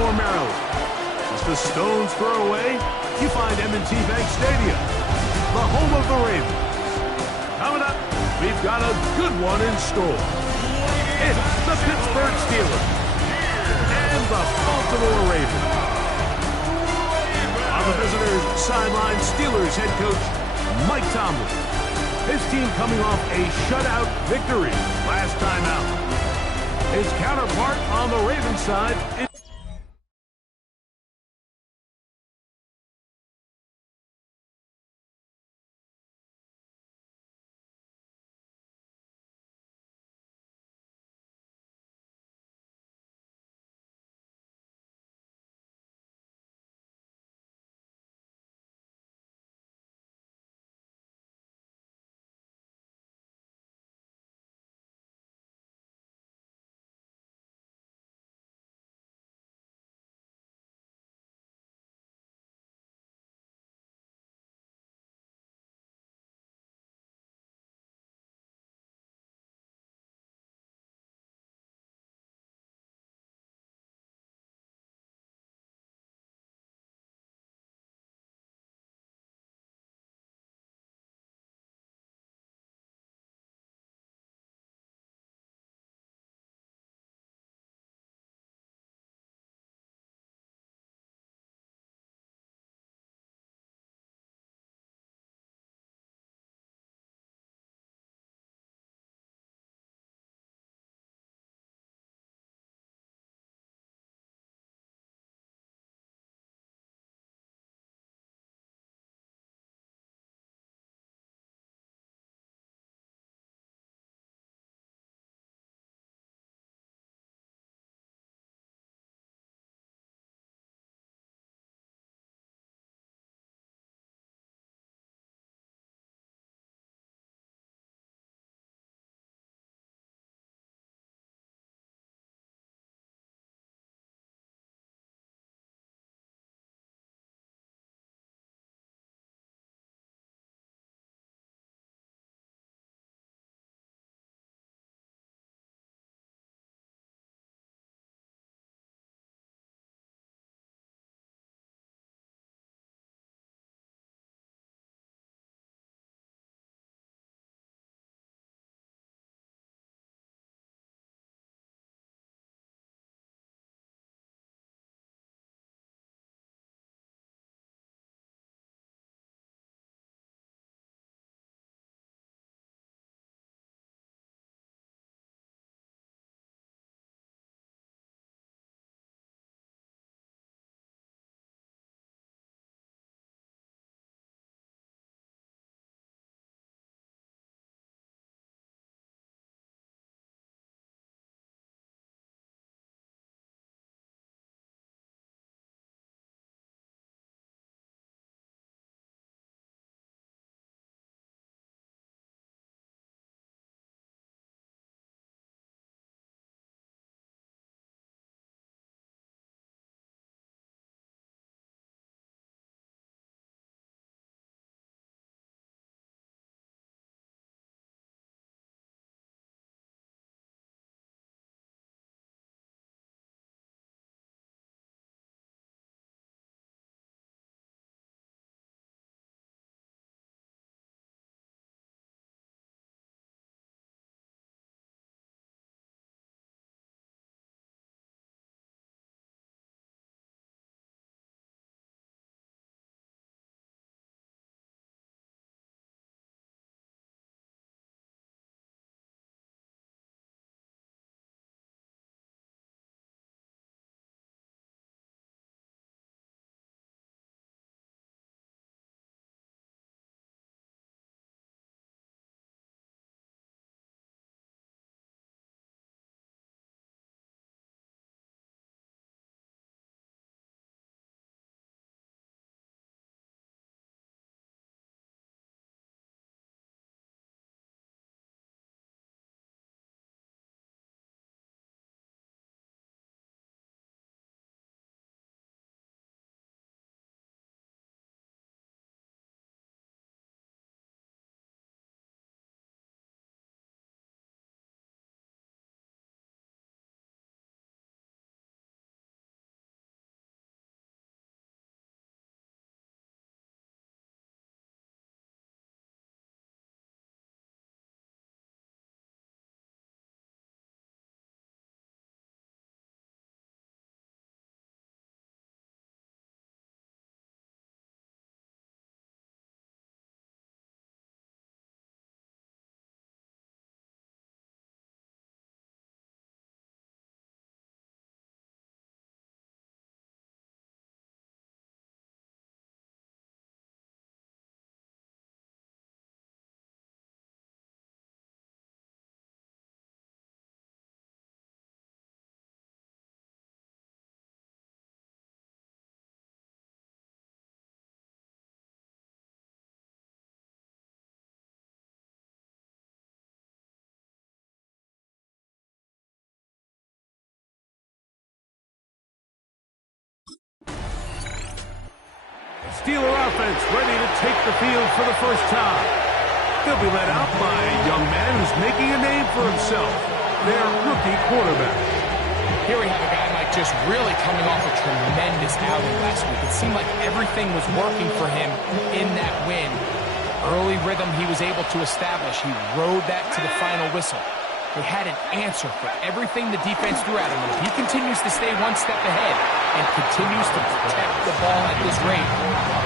Baltimore, Maryland. Just a stone's throw away, you find M&T Bank Stadium, the home of the Ravens. Coming up, we've got a good one in store. It's the Pittsburgh Steelers and the Baltimore Ravens. On the visitors' sideline, Steelers head coach Mike Tomlin. His team coming off a shutout victory last time out. His counterpart on the Ravens side is Steeler offense ready to take the field for the first time. They'll be led out by a young man who's making a name for himself, their rookie quarterback. Here we have a guy, Mike, just really coming off a tremendous outing last week. It seemed like everything was working for him in that win. Early rhythm he was able to establish. He rode that to the final whistle. They had an answer for everything the defense threw at him. And if he continues to stay one step ahead and continues to protect the ball at this rate,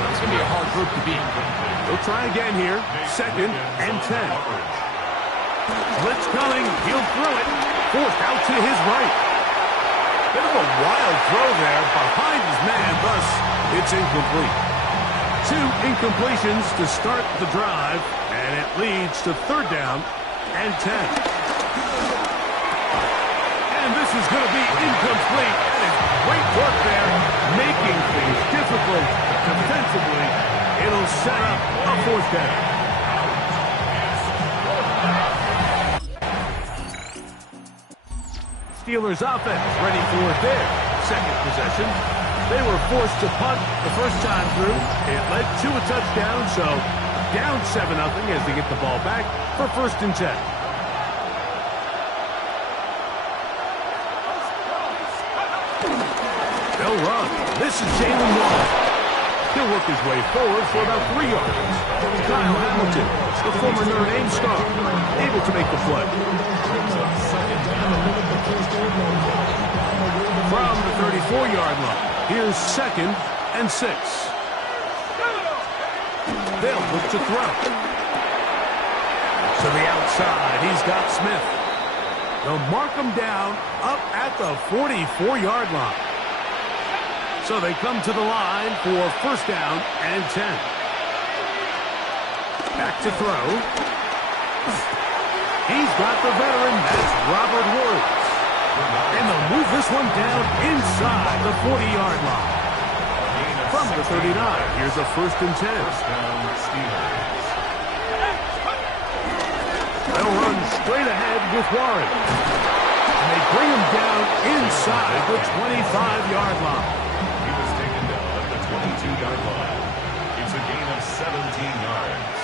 it's going to be a hard group to beat. They'll try again here. 2nd and 10. Blitz coming. He'll throw it. Forced out to his right. Bit of a wild throw there behind his man. Thus, it's incomplete. 2 incompletions to start the drive. And it leads to 3rd down and 10. And this is going to be incomplete. That is great work there, making things difficult defensively. It'll set up a 4th down. Steelers offense ready for their 2nd possession. They were forced to punt the first time through. It led to a touchdown, so down 7-0 as they get the ball back for 1st and 10. They'll run. This is Jalen Waddle. He'll work his way forward for about 3 yards. Kyle Hamilton, the former Notre Dame star, able to make the play. From the 34-yard line, here's 2nd and 6. They'll look to throw. To the outside, he's got Smith. They'll mark him down up at the 44-yard line. So they come to the line for 1st down and 10. Back to throw. He's got the veteran. That's Robert Woods. And they'll move this one down inside the 40-yard line. From the 39, here's a 1st and 10. They'll run straight ahead with Warren. And they bring him down inside the 25-yard line. 22-yard line. It's a gain of 17 yards.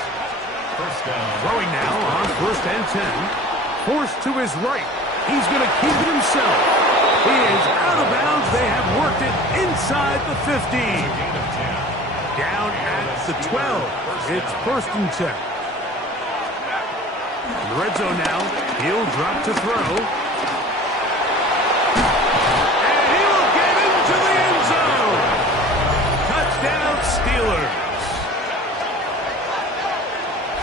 1st down. Throwing now on 1st and 10. Forced to his right. He's going to keep it himself. He is out of bounds. They have worked it inside the 15. Down at the 12. It's 1st and 10. In the red zone now. He'll drop to throw. And he'll get into the end zone. Touchdown, Steelers.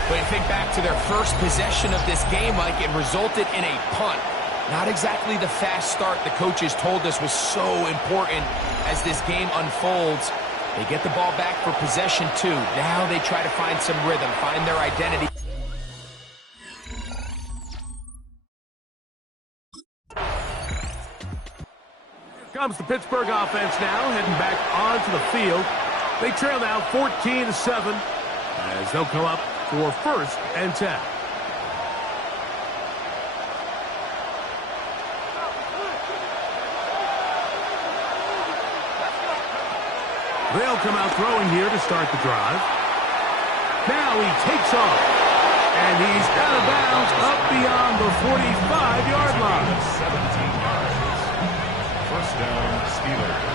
But you think back to their first possession of this game, Mike, it resulted in a punt. Not exactly the fast start the coaches told us was so important as this game unfolds. They get the ball back for possession 2. Now they try to find some rhythm, find their identity. Here comes the Pittsburgh offense now, heading back onto the field. They trail now 14-7 as they'll come up for 1st and 10. They'll come out throwing here to start the drive. Now he takes off. And he's out of bounds up beyond the 45-yard line. 17 yards. 1st down, Steelers.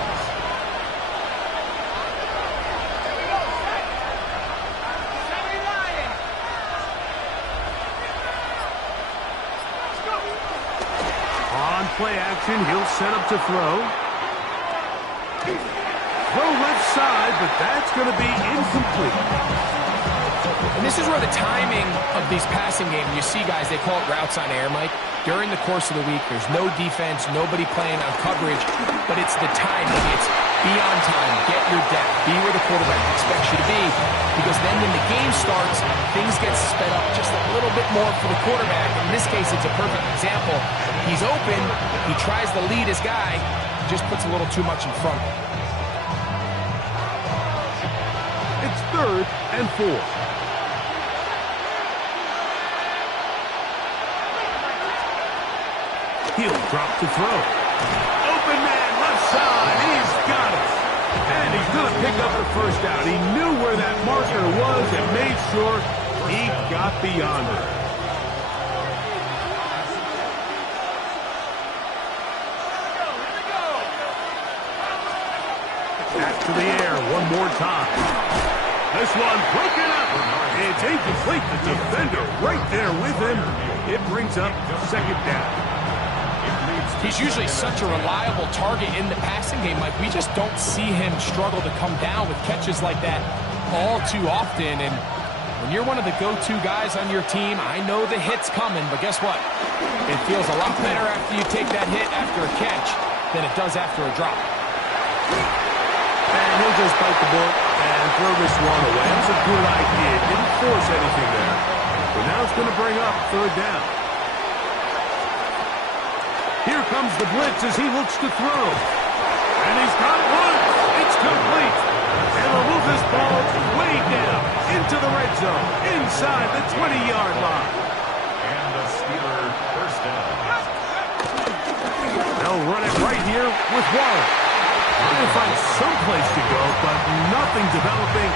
On play action, he'll set up to throw. Throw left side, but that's going to be incomplete. And this is where the timing of these passing games, you see guys, they call it routes on air, Mike. During the course of the week, there's no defense, nobody playing on coverage, but it's the timing. It's be on time, get your depth, be where the quarterback expects you to be, because then when the game starts, things get sped up just a little bit more for the quarterback. In this case, it's a perfect example. He's open, he tries to lead his guy, just puts a little too much in front. It's 3rd and 4. He'll drop to throw. Open man, left side. He's got it. And he's going to pick up the first down. He knew where that marker was and made sure he got beyond it. Back to the air one more time. This one broken up. It's incomplete. The defender right there with him. It brings up second down. He's usually such a reliable target in the passing game. Like, we just don't see him struggle to come down with catches like that all too often. And when you're one of the go-to guys on your team, I know the hit's coming, but guess what? It feels a lot better after you take that hit after a catch than it does after a drop. And he'll just bite the bullet and throw this one away. That's a good idea. Didn't force anything there. But now it's going to bring up third down. Here comes the blitz as he looks to throw. And he's got one. It's complete. And he'll move this ball way down into the red zone, inside the 20-yard line. And the Steeler first down. They'll run it right here with Warren. Trying to find some place to go, but nothing developing.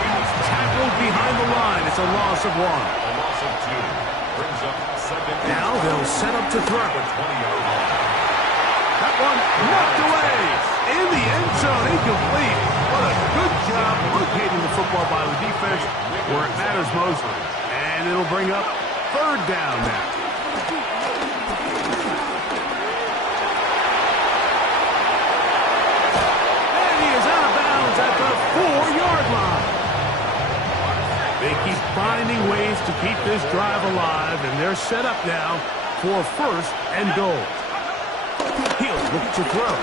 Tackled behind the line. It's a loss of one. A loss of two. Brings up second. Now they'll set up to throw. 20-yard line. That one knocked away in the end zone, incomplete. What a good job locating the football by the defense where it matters most. And it'll bring up third down now. And he is out of bounds at the 4-yard line. They keep finding ways to keep this drive alive, and they're set up now for first and goal. He'll look to throw.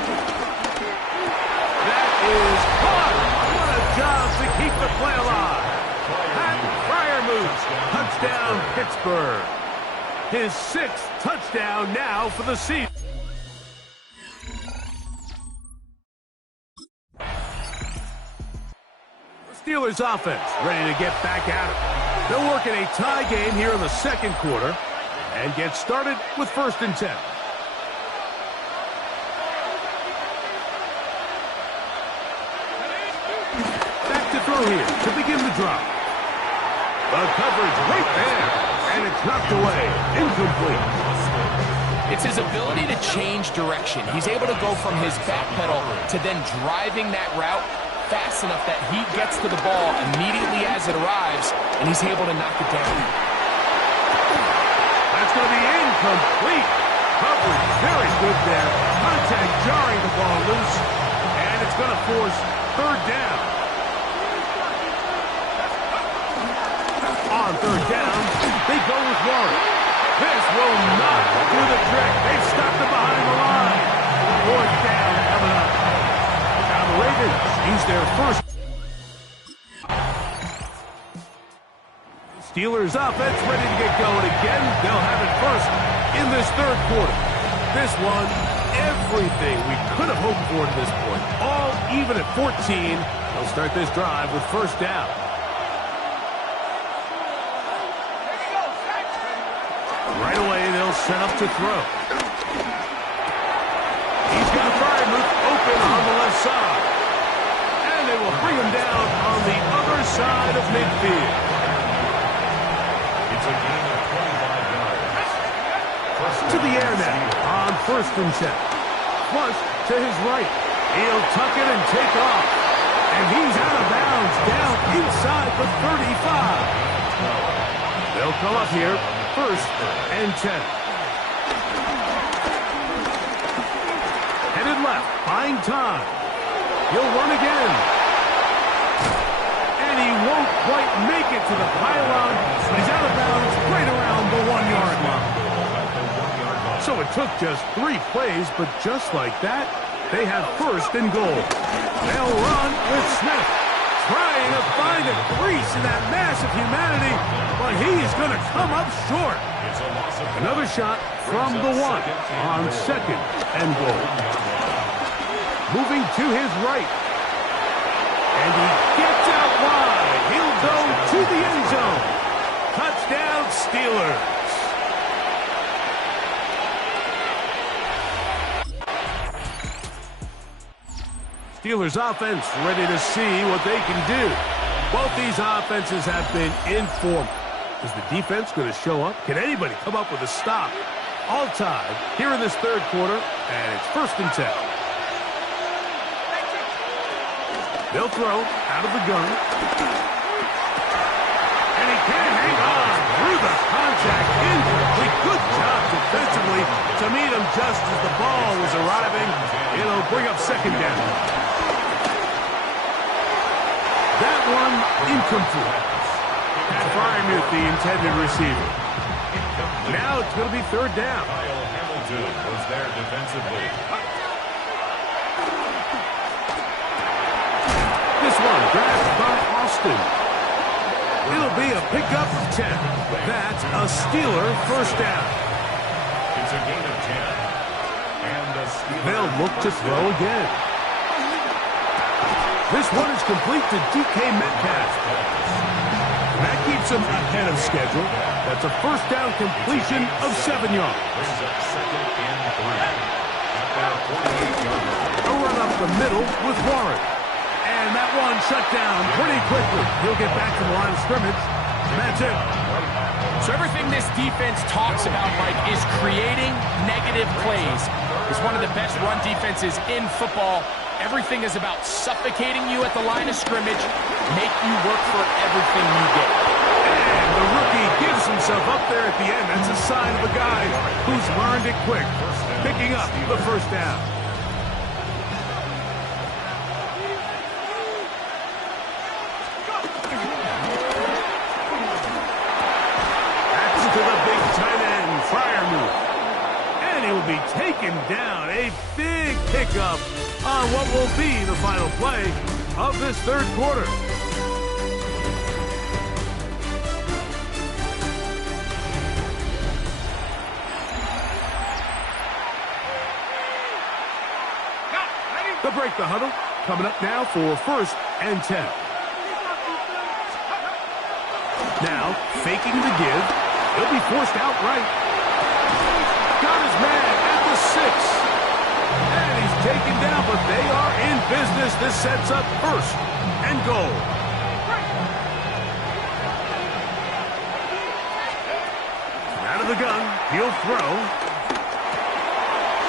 That is caught. What a job to keep the play alive. Pat Fryer moves. Touchdown, Pittsburgh. His 6th touchdown now for the season. Steelers offense ready to get back at it. They'll work in a tie game here in the second quarter and get started with 1st and 10. Throw here to begin the drop. The coverage right there, and it's knocked away. Incomplete. It's his ability to change direction. He's able to go from his back pedal to then driving that route fast enough that he gets to the ball immediately as it arrives, and he's able to knock it down. That's going to be incomplete. Coverage very good there. Contact jarring the ball loose, and it's going to force third down. On third down, they go with Warren. This will not do the trick. They've stopped him behind the line. Fourth down coming up. Now the Ravens use their first. Steelers offense ready to get going again. They'll have it first in this third quarter. This one, everything we could have hoped for to this point. All even at 14. They'll start this drive with first down. Right away, they'll set up to throw. He's got Fryer open on the left side. And they will bring him down on the other side of midfield. It's a gain of 25 yards. To the air now on 1st and 10. Flush to his right. He'll tuck it and take off. And he's out of bounds down inside the 35. They'll come up here. 1st and 10. Headed left, buying time. He'll run again. And he won't quite make it to the pylon. He's out of bounds right around the 1-yard line. So it took just 3 plays, but just like that, they have 1st and goal. They'll run with Smith. Trying to find a crease in that mass of humanity, but he is going to come up short. Another shot from the 1 on 2nd and goal. Moving to his right. And he gets out wide. He'll go to the end zone. Touchdown, Steelers. Steelers offense ready to see what they can do. Both these offenses have been in form. Is the defense going to show up? Can anybody come up with a stop? All tied here in this third quarter, and it's 1st and 10. They'll throw out of the gun. And he can't hang on through the contact. Incomplete. Good job defensively to meet him just as the ball was arriving. It'll bring up 2nd down. That one incomplete. Pat Frymuth, the intended receiver. Now it's going to be 3rd down. Kyle Hamilton was there defensively. This one grabbed by Austin. It'll be a pickup of 10. That's a Steeler 1st down. It's a gain of 10. And the Steelers. They'll look to throw again. This one is complete to DK Metcalf. That keeps him ahead of schedule. That's a 1st down completion of 7 yards. Brings up 2nd and 3. At their 48-yard line. A run up the middle with Warren. And that one shut down pretty quickly. He'll get back to the line of scrimmage. And that's it. So everything this defense talks about, Mike, is creating negative plays. It's one of the best run defenses in football. Everything is about suffocating you at the line of scrimmage, make you work for everything you get. And the rookie gives himself up there at the end. That's a sign of a guy who's learned it quick, picking up the 1st down. That's to the big tight end, Frymuth. And he will be taken down. A big pickup on what will be the final play of this 3rd quarter. They'll break the huddle. Coming up now for 1st and 10. Now, faking the give. He'll be forced out right. Got his man at the 6. And he's taken down, but they are in business. This sets up 1st and goal. Out of the gun, he'll throw.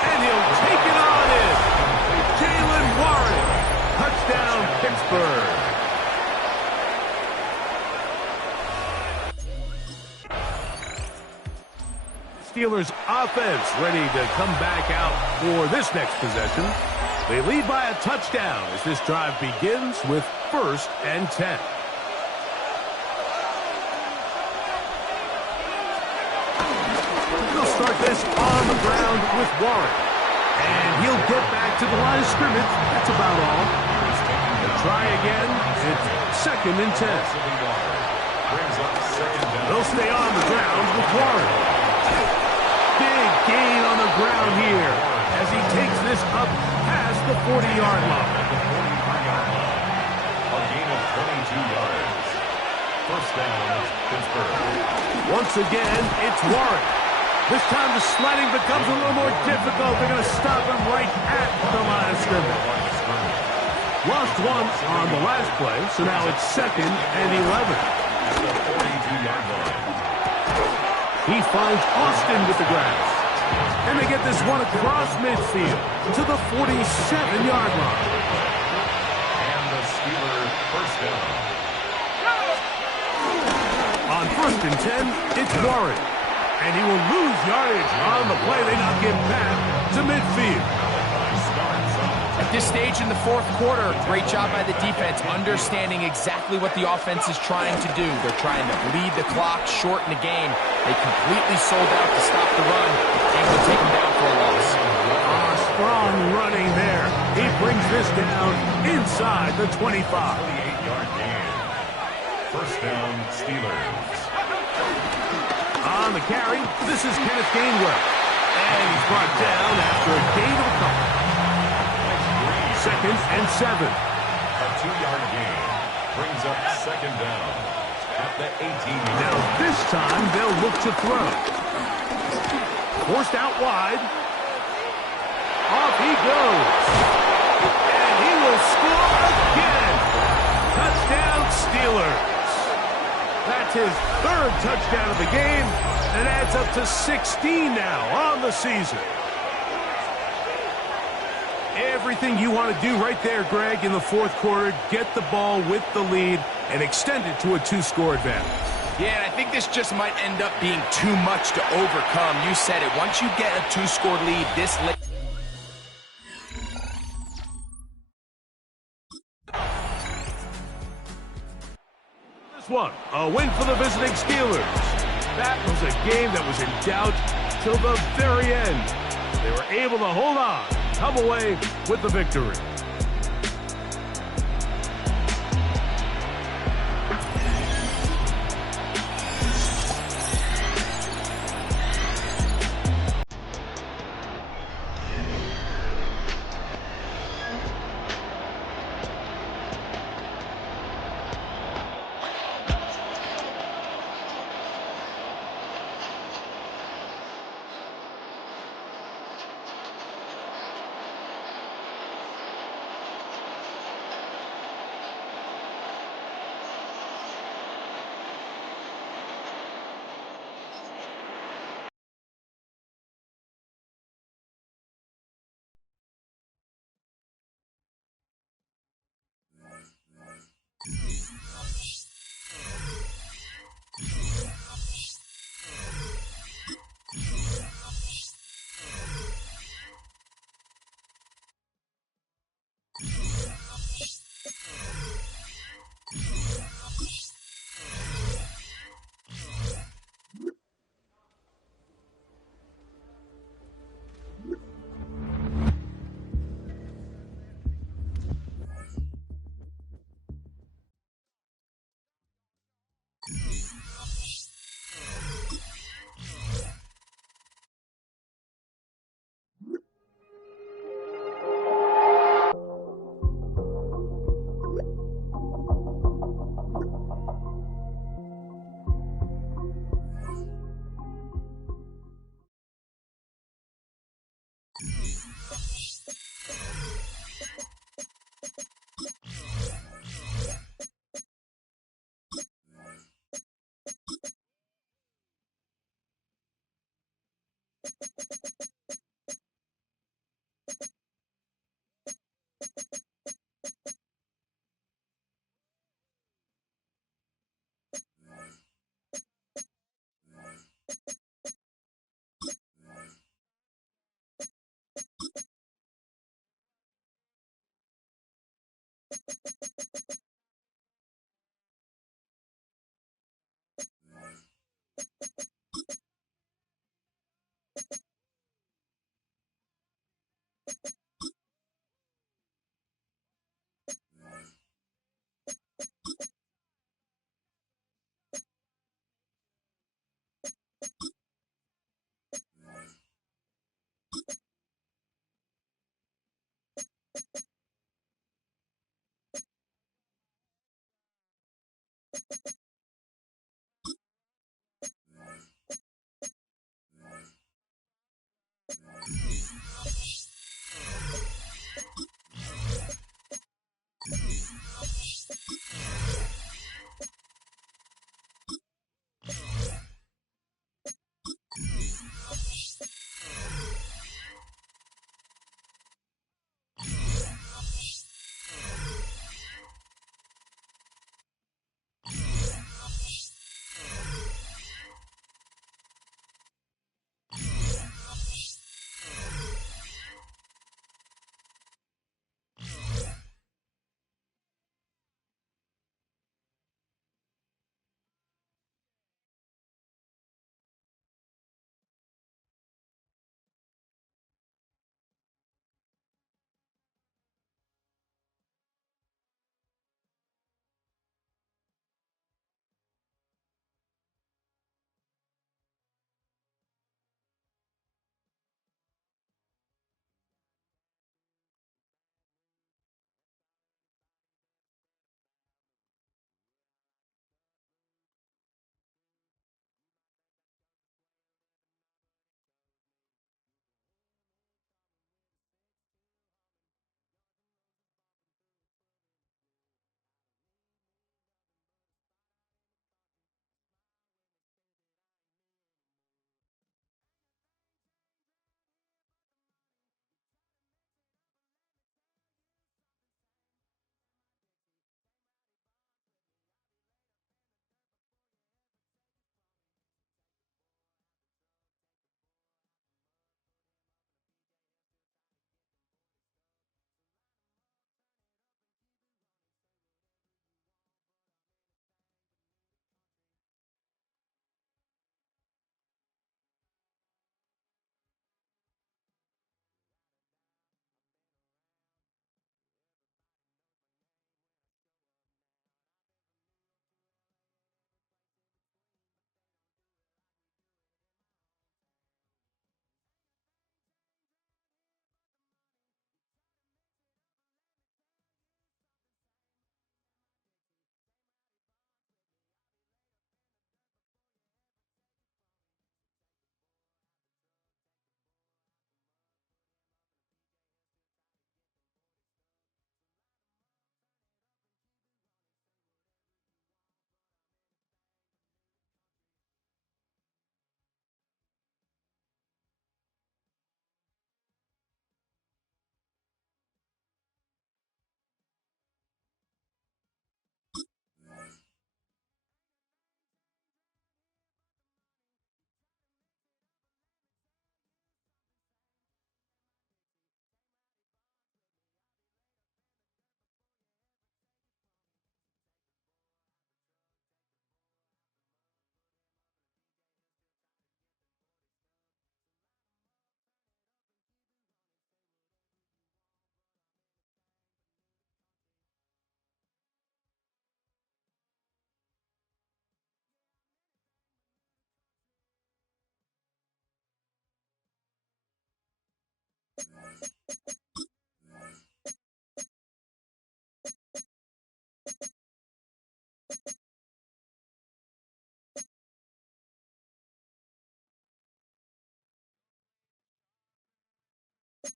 And he'll take it on in. Jalen Warren. Touchdown, Pittsburgh. Steelers offense ready to come back out for this next possession. They lead by a touchdown as this drive begins with 1st and 10. They'll start this on the ground with Warren. And he'll get back to the line of scrimmage. That's about all. They'll try again. It's 2nd and 10. They'll stay on the ground with Warren. Big gain on the ground here as he takes this up past the 40-yard line. A gain of 22 yards. 1st down, Pittsburgh. Once again, it's Warren. This time the sliding becomes a little more difficult. They're going to stop him right at the line of scrimmage. Lost one on the last play, so now it's 2nd and 11. At the 42-yard line. He finds Austin with the grass. And they get this one across midfield to the 47-yard line. And the Steelers 1st down. On 1st and 10, it's Warren. And he will lose yardage on the play. They knock him back to midfield. At this stage in the 4th quarter, great job by the defense understanding exactly what the offense is trying to do. They're trying to bleed the clock, shorten the game. They completely sold out to stop the run and will take them down for a loss. Strong running there. He brings this down inside the 25. 28-yard gain. 1st down, Steelers. On the carry, this is Kenneth Gainwell. And he's brought down after a gain of a couple. 2nd and 7. A 2-yard gain brings up 2nd down at the 18. Now this time they'll look to throw. Forced out wide. Off he goes. And he will score again. Touchdown, Steelers. That's his third touchdown of the game, and adds up to 16 now on the season. Everything you want to do right there, Greg, in the fourth quarter, get the ball with the lead and extend it to a 2-score advantage. Yeah, and I think this just might end up being too much to overcome. You said it. Once you get a 2-score lead this late. This one, a win for the visiting Steelers. That was a game that was in doubt till the very end. They were able to hold on, come away with the victory.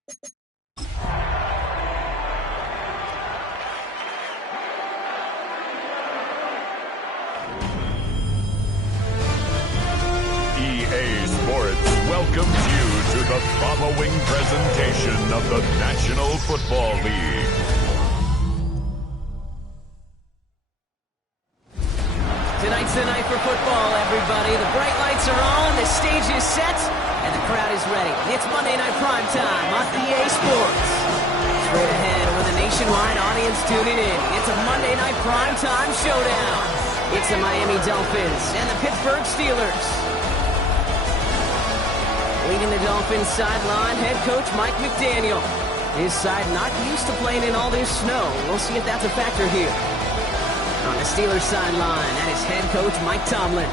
EA Sports welcomes you to the following presentation of the National Football League. Tonight's the night for football, everybody. The bright lights are on, the stage is set, and the crowd is ready. It's Monday Night Primetime on EA Sports. Straight ahead with a nationwide audience tuning in. It's a Monday Night Primetime showdown. It's the Miami Dolphins and the Pittsburgh Steelers. Leading the Dolphins sideline, head coach Mike McDaniel. His side not used to playing in all this snow. We'll see if that's a factor here. On the Steelers sideline, that is head coach Mike Tomlin.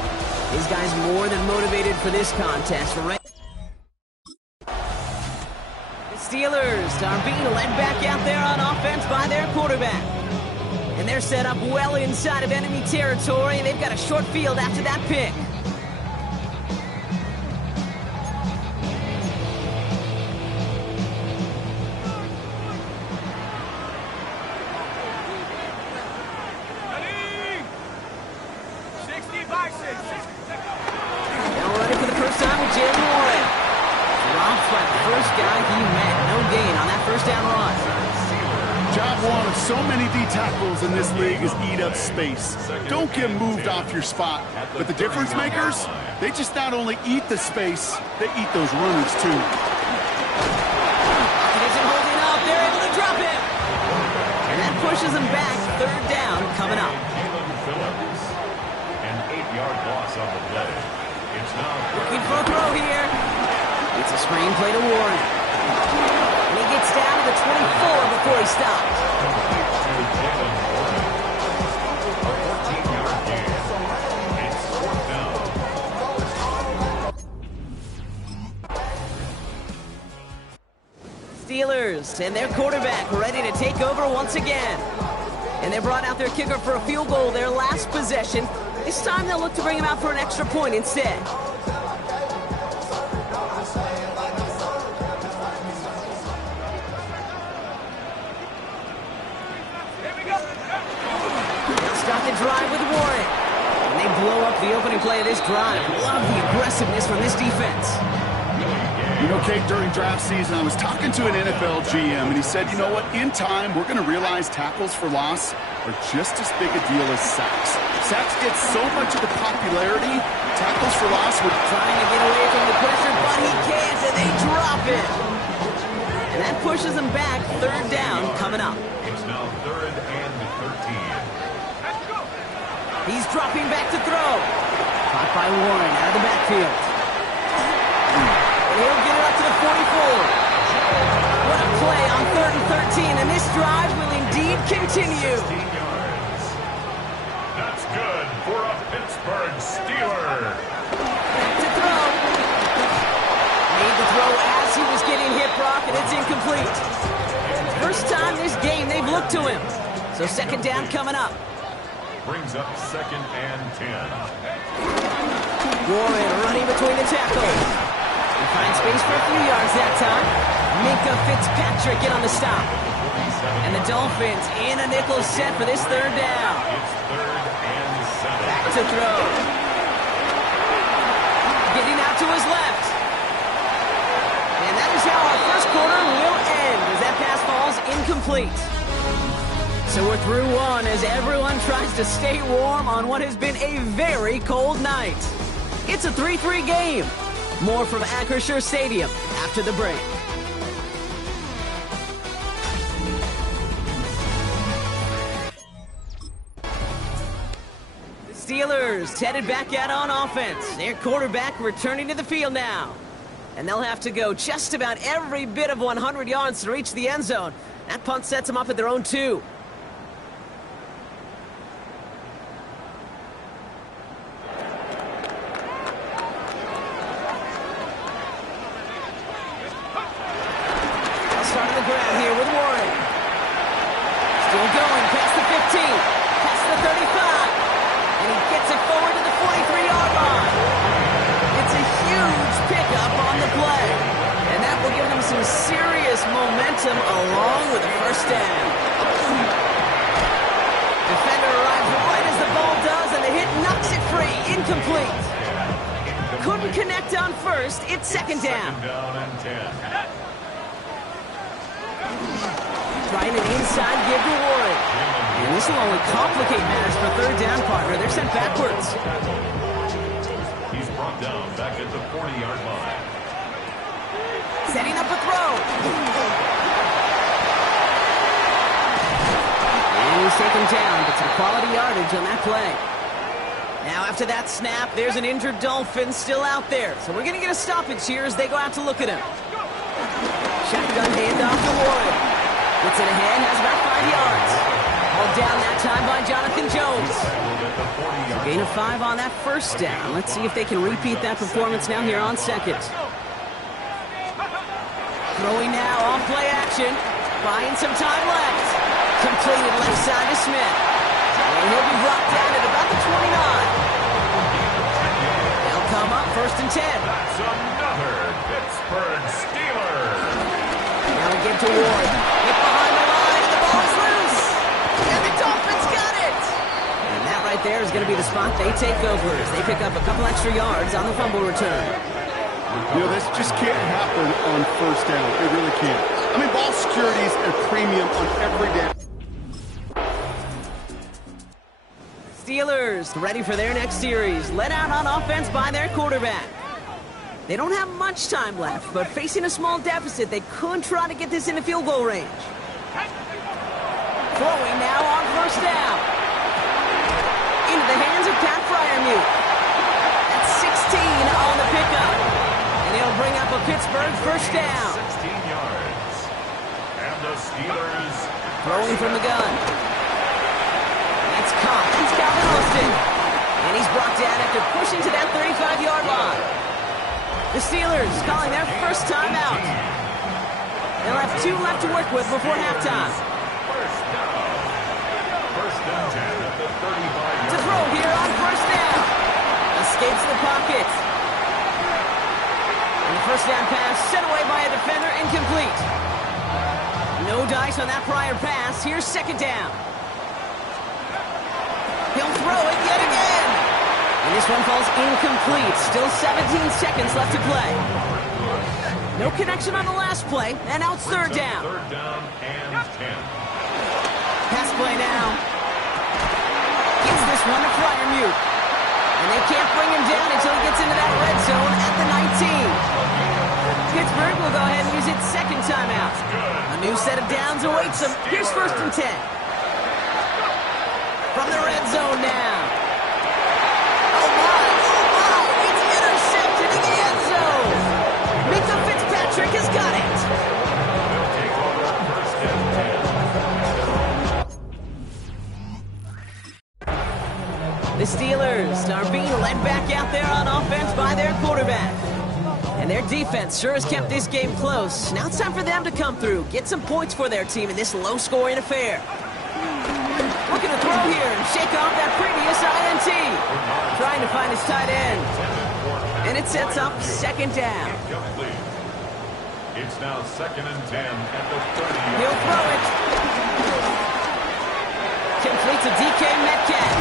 These guys more than motivated for this contest. The Steelers are being led back out there on offense by their quarterback. And they're set up well inside of enemy territory, and they've got a short field after that pick. So many D tackles in this league is eat up space. Don't get moved off your spot. But the difference makers, they just not only eat the space, they eat those runners too. He isn't holding up. They're able to drop him. And that pushes him back. Third down coming up. An 8-yard loss on the play. It's now looking for a throw here. It's a screen play to Warren. And he gets down to the 24 before he stops. Steelers and their quarterback ready to take over once again. And they brought out their kicker for a field goal their last possession. This time they'll look to bring him out for an extra point instead. They'll start the drive with Warren. And they blow up the opening play of this drive. Love the aggressiveness from this defense. You know, Kate, during draft season, I was talking to an NFL GM, and he said, you know what, in time, we're going to realize tackles for loss are just as big a deal as sacks. Sacks get so much of the popularity, tackles for loss would... Trying to get away from the pressure, but he can't, and they drop it. And that pushes them back. Third down coming up. It's now 3rd and 13. He's dropping back to throw. Caught by Warren out of the backfield. He'll get it up to the 44. What a play on 3rd and 13, and this drive will indeed continue. That's good for a Pittsburgh Steeler. Back to throw. Made the throw as he was getting hit, Brock, and it's incomplete. First time this game they've looked to him. So second down coming up. Brings up 2nd and 10. Warren running between the tackles. He finds space for a few yards that time. Minka Fitzpatrick in on the stop. And the Dolphins in a nickel set for this third down. It's 3rd and 7. Back to throw. Getting out to his left. And that is how our first quarter will end as that pass falls incomplete. So we're through one as everyone tries to stay warm on what has been a very cold night. It's a 3-3 game. More from Acrisure Stadium after the break. The Steelers headed back out on offense. Their quarterback returning to the field now. And they'll have to go just about every bit of 100 yards to reach the end zone. That punt sets them up at their own 2. Serious this momentum along with a first down. Defender arrives right as the ball does, and the hit knocks it free. Incomplete. Couldn't connect on first. It's second down. Trying an inside give to Warren. And this will only complicate matters for third down, partner. They're sent backwards. He's brought down back at the 40-yard line. Setting up a throw. And he's taken down, but some quality yardage on that play. Now after that snap, there's an injured Dolphin still out there. So we're going to get a stoppage here as they go out to look at him. Shotgun handoff to Warren. Gets it ahead, has about 5 yards. All down that time by Jonathan Jones. So gain of 5 on that first down. Let's see if they can repeat that performance now here on second. Throwing now on play action. Buying some time left. Completed left side to Smith. And he'll be brought down at about the 29. They'll come up first and 10. That's another Pittsburgh Steeler. Now we give to Ward. Hit behind the line, and the ball is loose. And the Dolphins got it. And that right there is going to be the spot they take over as they pick up a couple extra yards on the fumble return. You know, this just can't happen on first down. It really can't. I mean, ball security is a premium on every down. Steelers ready for their next series. Led out on offense by their quarterback. They don't have much time left, but facing a small deficit, they could try to get this into field goal range. Throwing now on first down. Into the hands of Pat Fryermuth. That's 16 on the pickup. And they'll bring up a Pittsburgh first down. 16 yards. And the Steelers throwing from the gun. That's caught. It's Calvin Austin. And he's brought down after pushing to that 35-yard line. The Steelers calling their first time out. They'll have 2 left to work with before halftime. First down. First and 10 at the 35-yard To throw here on first down. Escapes the pocket. And the first down pass sent away by a defender, incomplete. No dice on that prior pass. Here's second down. He'll throw it yet again. And this one falls incomplete. Still 17 seconds left to play. No connection on the last play, and now it's third down. Third down and 10. Pass play now. Gives this one to Fryermuth. And they can't bring him down until he gets into that red zone at the 19. Pittsburgh will go ahead and use its second timeout. A new set of downs awaits them. Here's first and 10. From the red zone now. Oh my, it's intercepted in the end zone. Mika Fitzpatrick has got it. They'll take over first and 10. The Steelers are being led back out there on offense by their quarterback. And their defense sure has kept this game close. Now it's time for them to come through, get some points for their team in this low-scoring affair. Looking to throw here and shake off that previous INT. Trying to find his tight end. And it sets up second down. It's now second and 10 at the 30. He'll throw it. Complete to DK Metcalf.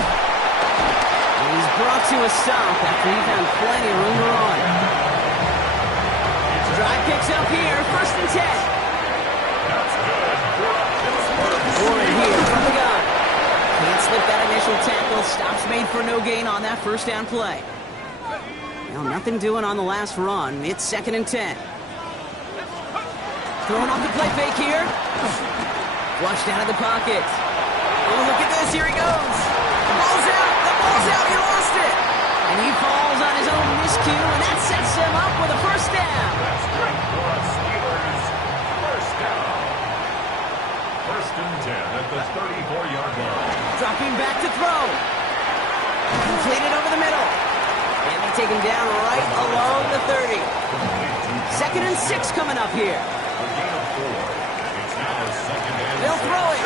And he's brought to a stop after he found plenty of room to run. Drive picks up here, first and 10. That's good. Warren here from the gun. Can't slip that initial tackle. Stops made for no gain on that first down play. Well, nothing doing on the last run. It's second and 10. Throwing off the play fake here. Flushed out of the pocket. Oh, look at this. Here he goes. The ball's out. The ball's out. He lost it. And he falls on his own miscue, and that sets him up with a first down. That's great for us Steelers. First down. First and 10 at the 34-yard line. Dropping back to throw. Completed over the middle. And they take him down right along the 30. Second and 6 coming up here. A gain of 4. It's now second and They'll throw it.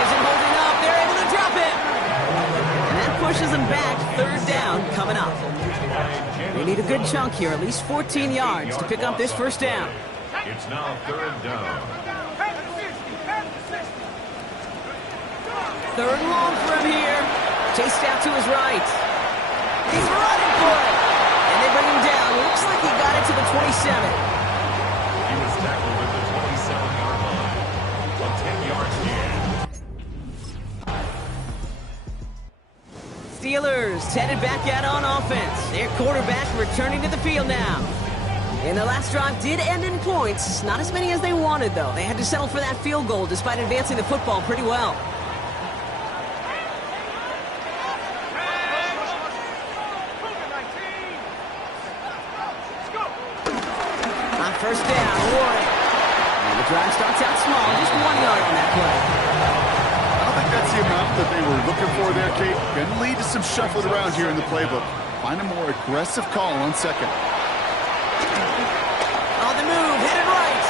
Isn't holding up. They're able to drop it. And that pushes them back. Third down coming up. They need a good chunk here, at least 14 yards to pick up this first down. It's now 3rd down. 3rd and long for him here. Chased out to his right. He's running for it. And they bring him down. Looks like he got it to the 27. He was tackled at the 27-yard line. A 10-yard gain. Steelers headed back out on offense. Their quarterback returning to the field now. And the last drive did end in points. Not as many as they wanted, though. They had to settle for that field goal despite advancing the football pretty well. On first down, Warren. And the drive starts out small, just 1 yard on that play. I don't think that's the amount that they were looking for there, Kate. Going to lead to some shuffling around here in the playbook. Find a more aggressive call on second. On the move, headed right.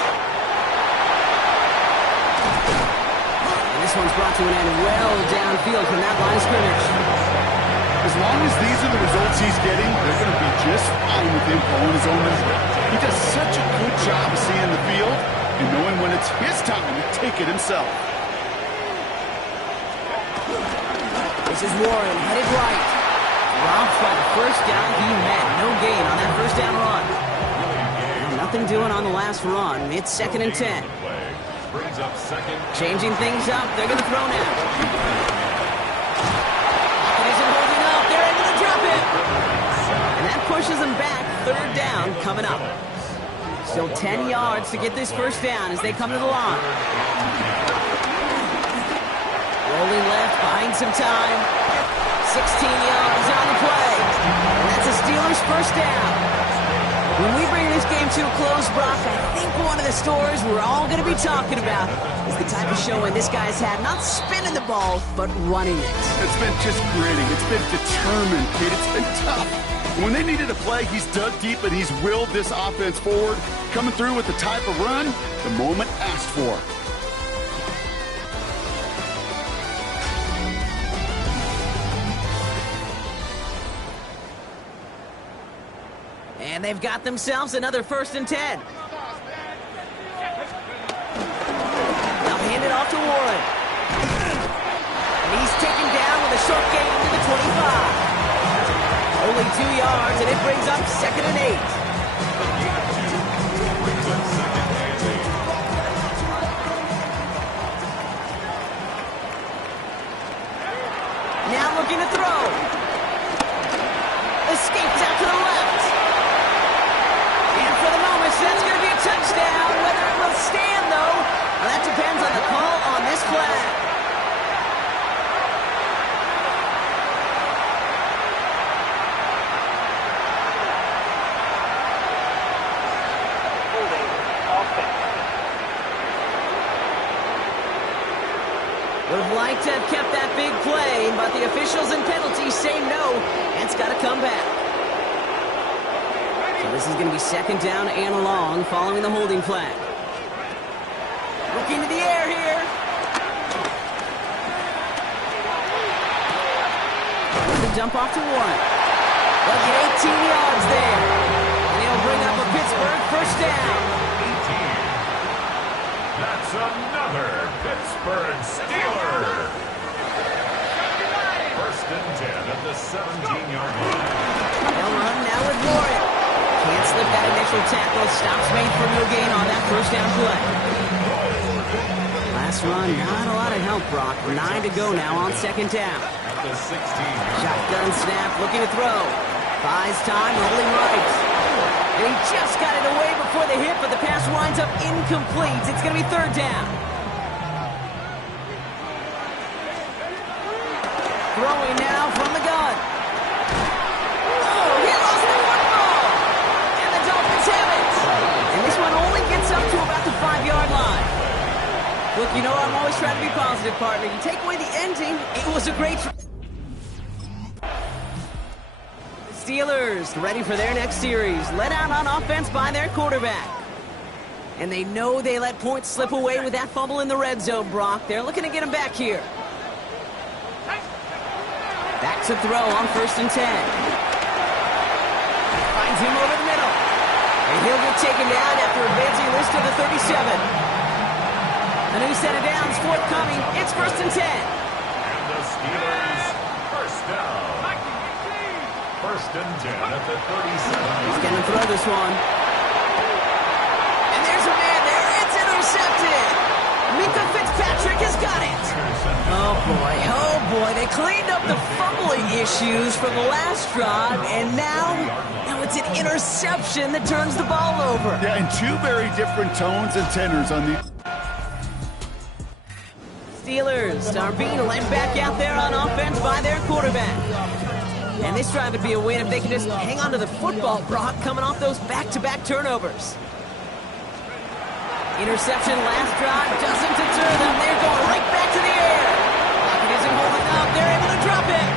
And this one's brought to an end well downfield from that line of scrimmage. As long as these are the results he's getting, they're going to be just fine with him calling his own number. He does such a good job of seeing the field and knowing when it's his time to take it himself. This is Warren, headed right. Robbed by the first down he met. No gain on that first down run. Nothing doing on the last run. It's 2nd and 10. Brings up second. Changing things up. They're going to throw now. It isn't holding up. They're able to drop it. And that pushes them back. 3rd down coming up. Still 10 yards to get this first down as they come to the line. Rolling left, buying some time. 16 yards on the play. And that's a Steelers first down. When we bring this game to a close, Brock, I think one of the stories we're all going to be talking about is the type of showing this guy's had, not spinning the ball, but running it. It's been just gritty. It's been determined, kid. It's been tough. When they needed a play, he's dug deep and he's willed this offense forward, coming through with the type of run the moment asked for. And they've got themselves another 1st and 10. Now hand it off to Warren. And he's taken down with a short gain to the 25. Only 2 yards, and it brings up 2nd and 8. Now looking to throw. Escapes out to the left. And for the moment, that's going to be a touchdown. Whether it will stand, though, well, that depends on the call on this play. Would have liked to have kept that big play, but the officials and penalties say no, and it's got to come back. So this is going to be 2nd down and long following the holding flag. Looking to the air here. The dump off to Warren. They'll get 18 yards there. And he'll bring up a Pittsburgh first down. That's another Pittsburgh Steeler. 1st and 10 at the 17-yard line. They'll run now with Warren. Can't slip that initial tackle. Stops made for no gain on that first down play. Last run, not a lot of help, Brock. 9 to go now on 2nd down. At the 16-yard. Shotgun snap, looking to throw. Buys time, rolling right. And he just got it away before the hit, but the pass winds up incomplete. It's going to be 3rd down. Throwing now from the gun. Oh, he lost the football. And the Dolphins have it. And this one only gets up to about the 5-yard line. Look, you know I'm always trying to be positive, partner. You take away the ending, it was a great try. Steelers ready for their next series. Let out on offense by their quarterback. And they know they let points slip away with that fumble in the red zone, Brock. They're looking to get him back here. Back to throw on 1st and 10. Finds him over the middle. And he'll get taken down after advancing this to the 37. A new set of downs forthcoming. It's 1st and 10. And the Steelers, first down. 1st and 10 at the 37. He's going to throw this one. And there's a man there. It's intercepted. Mika Fitzpatrick has got it. Oh, boy. They cleaned up the fumbling issues from the last drive, and now it's an interception that turns the ball over. Yeah, and two very different tones and tenors on the... Steelers are being led back out there on offense by their quarterback. And this drive would be a win if they could just hang on to the football, Brock, coming off those back-to-back turnovers. Interception last drive doesn't deter them. They're going right back to the air. Pocket isn't holding up. They're able to drop it.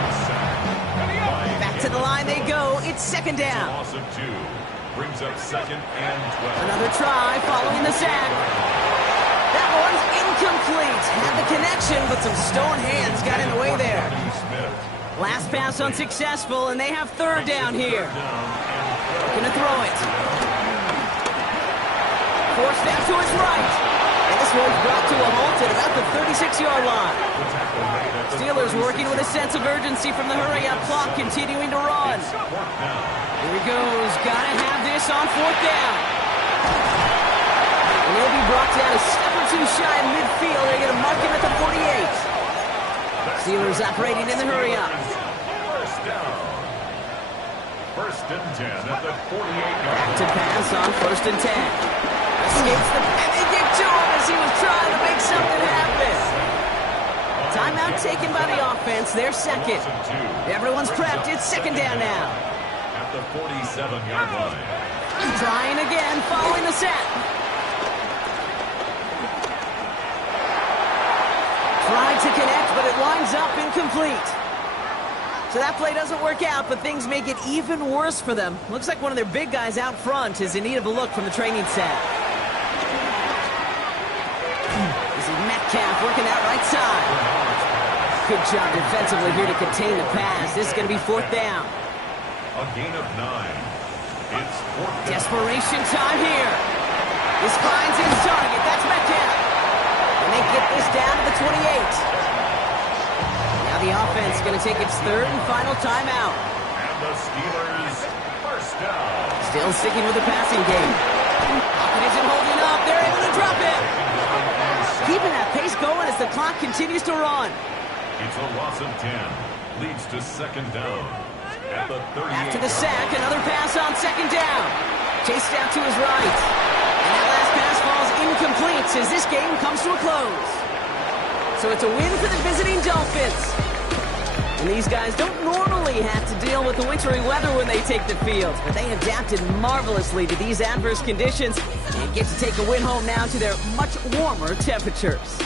Back to the line they go. It's 2nd down. Loss of 2 brings up 2nd and 12. Another try following the sack. That one's incomplete. Had the connection, but some stone hands got in the way there. Last pass unsuccessful, and they have 3rd down here. Gonna throw it. Forced out to his right. And this one's brought to a halt at about the 36-yard line. Steelers working with a sense of urgency from the hurry-up clock, continuing to run. Here he goes. Gotta have this on 4th down. And he'll be brought down a step or 2 shy of midfield. They're going to mark him at the 48. Steelers operating in the hurry-up. First down. 1st and 10 at the 48-yard Back line. to pass on 1st and 10. Escapes the... And they get to him as he was trying to make something happen. Timeout taken by the offense. They're 2nd. Everyone's prepped. It's 2nd down now. At the 47-yard line. Trying again, following the set. Tried to connect, but it winds up incomplete. So that play doesn't work out, but things make it even worse for them. Looks like one of their big guys out front is in need of a look from the training set. This is Metcalf working that right side. Good job defensively here to contain the pass. This is going to be 4th down. A gain of 9. It's 4th down. Desperation time here. This finds his target. That's Metcalf. And they get this down to the 28. Now the offense is going to take its 3rd and final timeout. And the Steelers, first down. Still sticking with the passing game. Pocket isn't holding up. They're able to drop it. Keeping that pace going as the clock continues to run. It's a loss of 10. Leads to 2nd down. At the 38. After the sack, another pass on 2nd down. Chased out to his right. And that last pass falls incomplete as this game comes to a close. So it's a win for the visiting Dolphins. And these guys don't normally have to deal with the wintry weather when they take the field, but they adapted marvelously to these adverse conditions and get to take a win home now to their much warmer temperatures.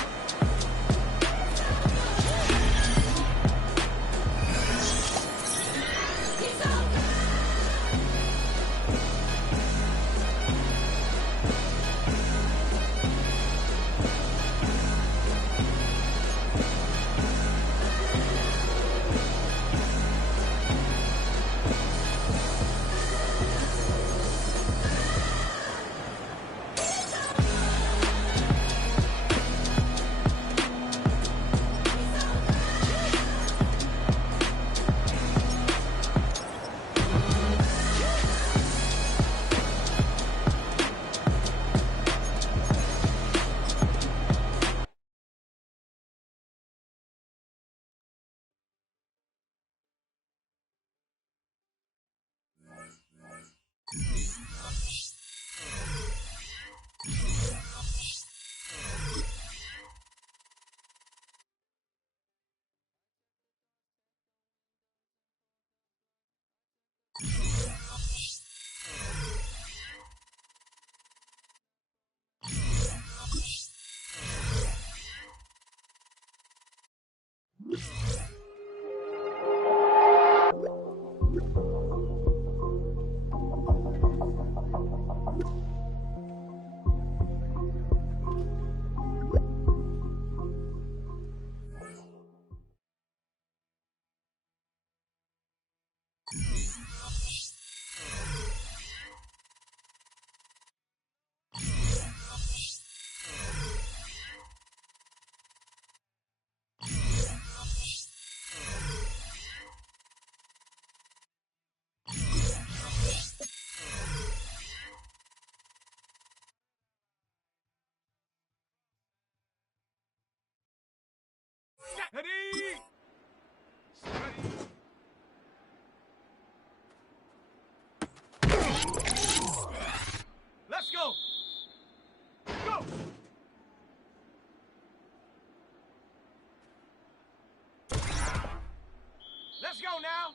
Let's go now.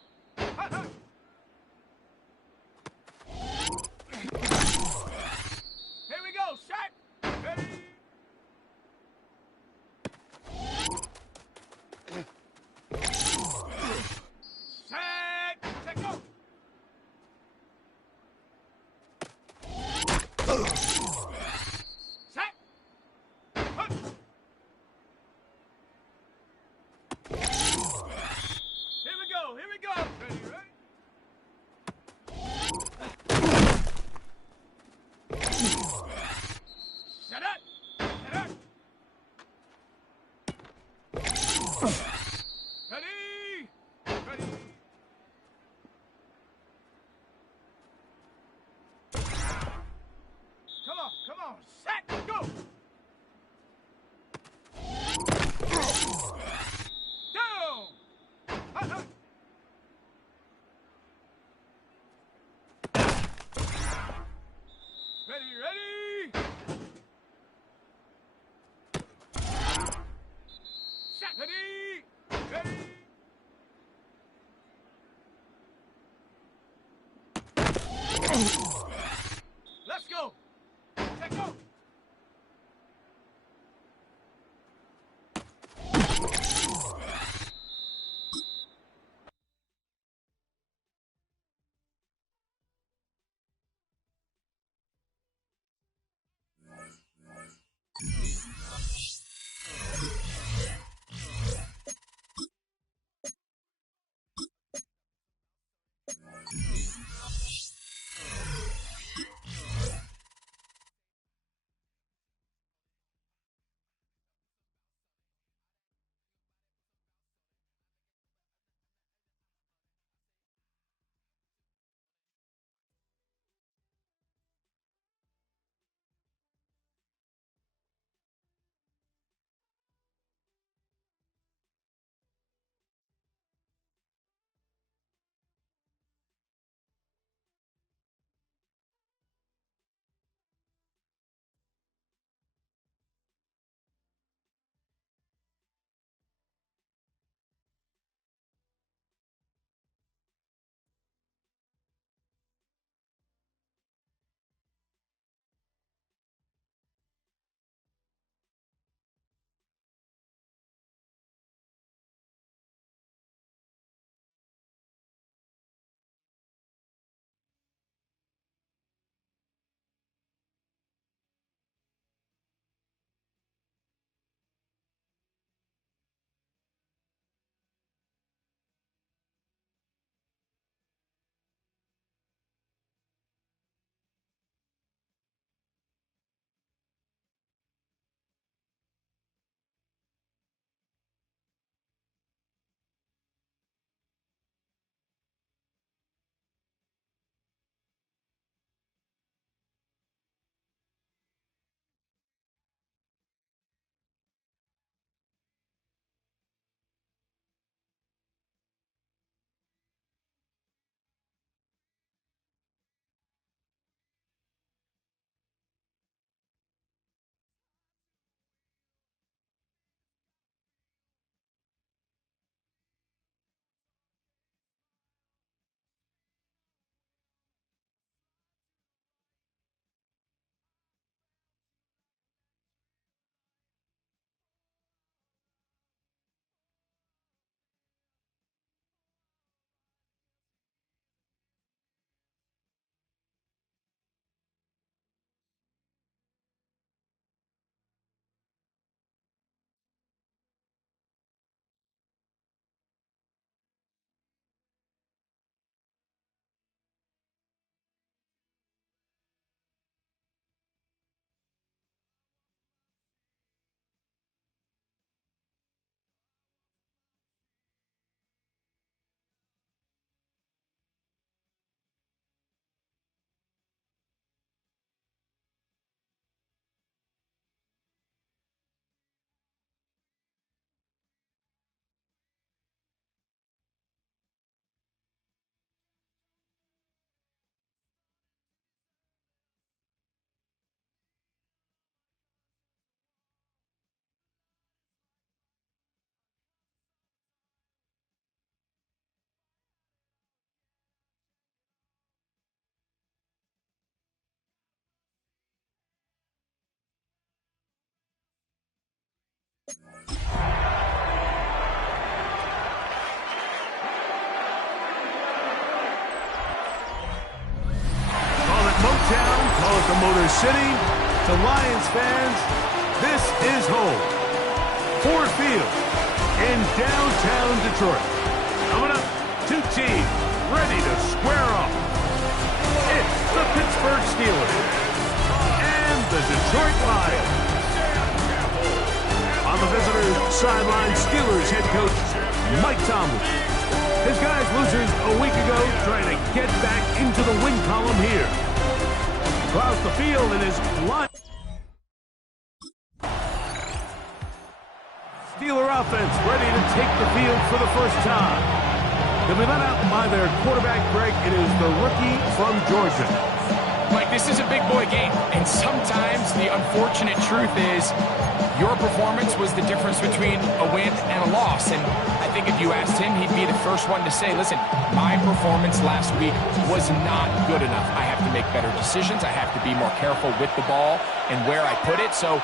Here we go. Set. Ready. Set. Set, go. Set. Hup. Here we go. Here we go. Ready, ready. Set up. Set up. Ready. Ready. Come on. Set. Go. Down. Hut, hut. Ready, ready. Set. Ready. Ready. Let's go. Set, go. Motor City, to Lions fans, this is home. Ford Field in downtown Detroit. Coming up, two teams ready to square off. It's the Pittsburgh Steelers and the Detroit Lions. On the visitors' sideline, Steelers head coach Mike Tomlin. His guys losers a week ago trying to get back into the win column here. Across the field in his line. Steeler offense ready to take the field for the first time. They'll be led out by their quarterback, Greg. It is the rookie from Georgia. Mike, this is a big boy game, and sometimes the unfortunate truth is your performance was the difference between a win and a loss. And I think if you asked him, he'd be the first one to say, listen, my performance last week was not good enough. I have to make better decisions. I have to be more careful with the ball and where I put it. So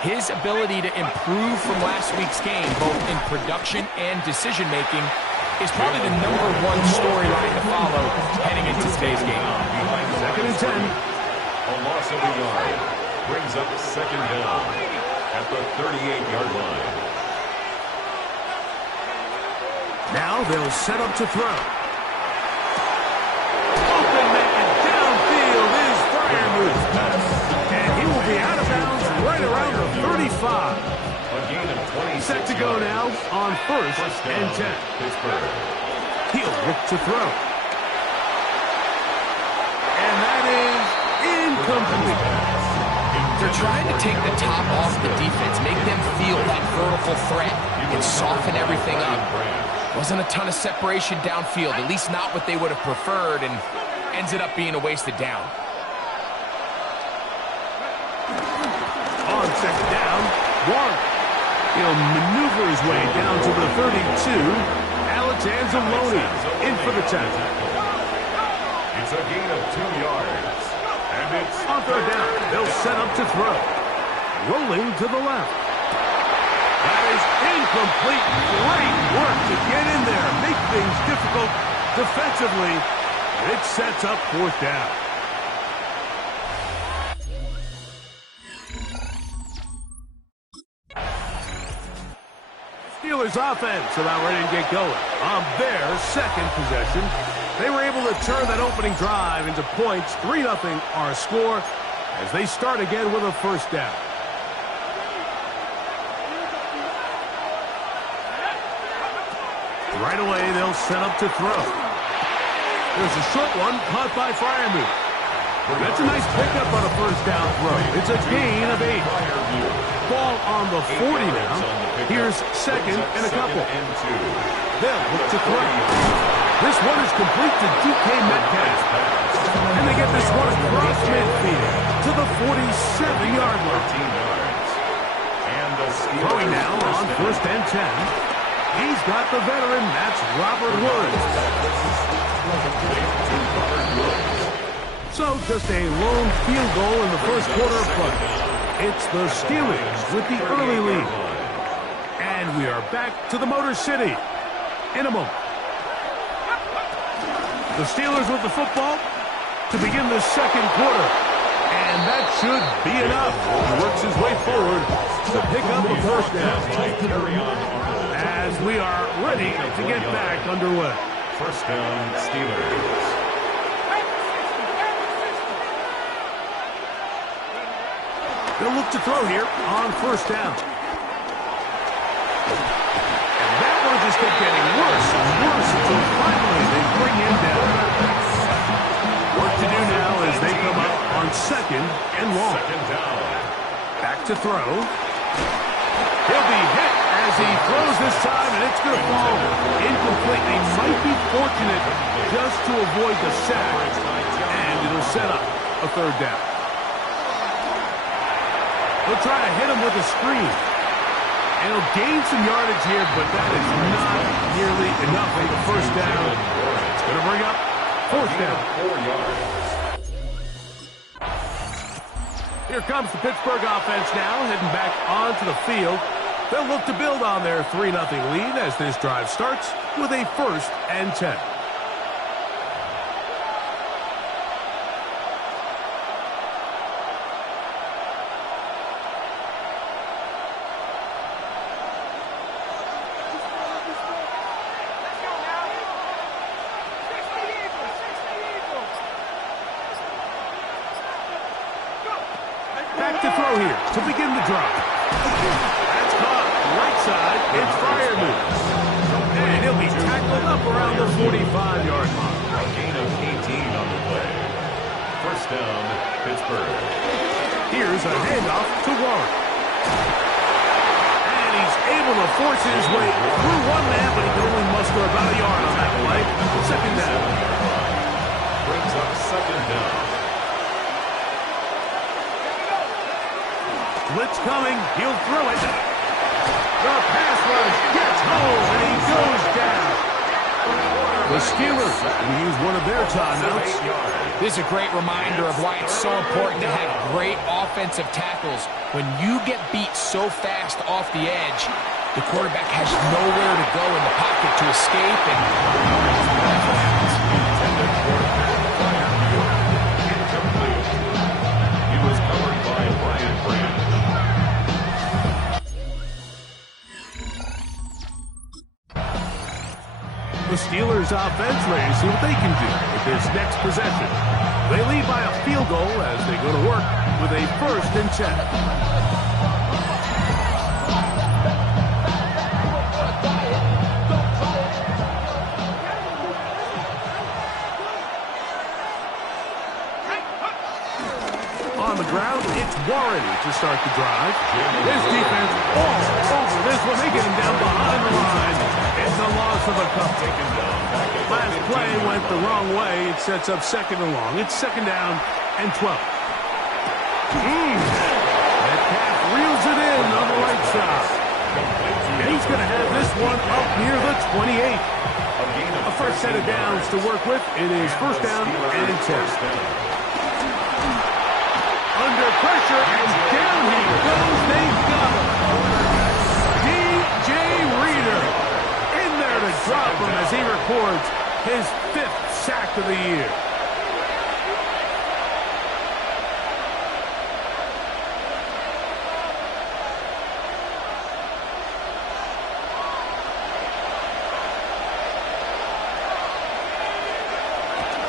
his ability to improve from last week's game, both in production and decision-making, is probably the #1 storyline to follow heading into today's game. Second and 10. A loss of a yard brings up second down at the 38-yard line. Now they'll set up to throw. Open man downfield is Freiermuth. And he will be out of bounds right around the 35. A gain of 26 Set to go now on first and 10. Pittsburgh. He'll look to throw. And that is incomplete. They're trying to take the top off the defense, make them feel that vertical threat, and soften everything up. Wasn't a ton of separation downfield, at least not what they would have preferred, and ends it up being a wasted down. On second down, Warren. He'll maneuver his way down to the 32. Alex Anzalone in for the tackle. It's a gain of 2 yards. And it's On third down, they'll set up to throw. Rolling to the left. That is incomplete. Great work to get in there. Make things difficult defensively. It sets up fourth down. Steelers offense about ready to get going. On their second possession, they were able to turn that opening drive into points. 3-0 our score as they start again with a first down. Right away, they'll set up to throw. There's a short one caught by Freiermuth. That's a nice pickup on a first down throw. It's a gain of 8. Ball on the 40 now. Here's second and a couple. They'll look to throw. This one is complete to DK Metcalf. And they get this one across midfield to the 47-yard line. Throwing now on first and 10. He's got the veteran. That's Robert Woods. So just a lone field goal in the first quarter of play. It's the Steelers with the early lead. And we are back to the Motor City in a moment. The Steelers with the football to begin the second quarter. And that should be enough. He works his way forward to pick up a first down. As we are ready to get back underway. First down, Steelers. They'll look to throw here on first down. And that one just kept getting worse and worse until finally they bring him down. Work to do now as they come up on second and long. Second down. Back to throw. He'll be hit as he throws this time, and it's going to fall incomplete. They might be fortunate just to avoid the sack, and it'll set up a third down. They'll try to hit him with a screen. And he'll gain some yardage here, but that is not nearly enough for the first down. It's going to bring up fourth down. 4 yards. Here comes the Pittsburgh offense now, heading back onto the field. They'll look to build on their 3-0 lead as this drive starts with a first and 10. to begin the drive. That's caught right side. It's fire news. And he'll be tackled up around the 45-yard line. A gain of 18 on the play. First down, Pittsburgh. Here's a handoff to Warren. And he's able to force his way through one man, but he can only muster about a yard on that play. Second down. Brings up second down. Blitz coming. He'll throw it. The pass rush gets home, and he goes down. The Steelers will use one of their timeouts. This is a great reminder of why it's so important to have great offensive tackles. When you get beat so fast off the edge, the quarterback has nowhere to go in the pocket to escape. And He was covered by Brian Branch. The Steelers offense, ready to see what they can do with this next possession. They lead by a field goal as they go to work with a 1st and 10. On the ground, it's Warren to start the drive. This defense all over this one. They get him down behind the line. It's a loss of a couple. Last play went the wrong way. It sets up second and long. It's second down and 12. Metcalf reels it in on the right side. And he's going to have this one up near the 28. A first set of downs to work with. It is first down and 10. Under pressure, and down he goes. They got him. DJ Reader in there to drop him as he records his 5th sack of the year.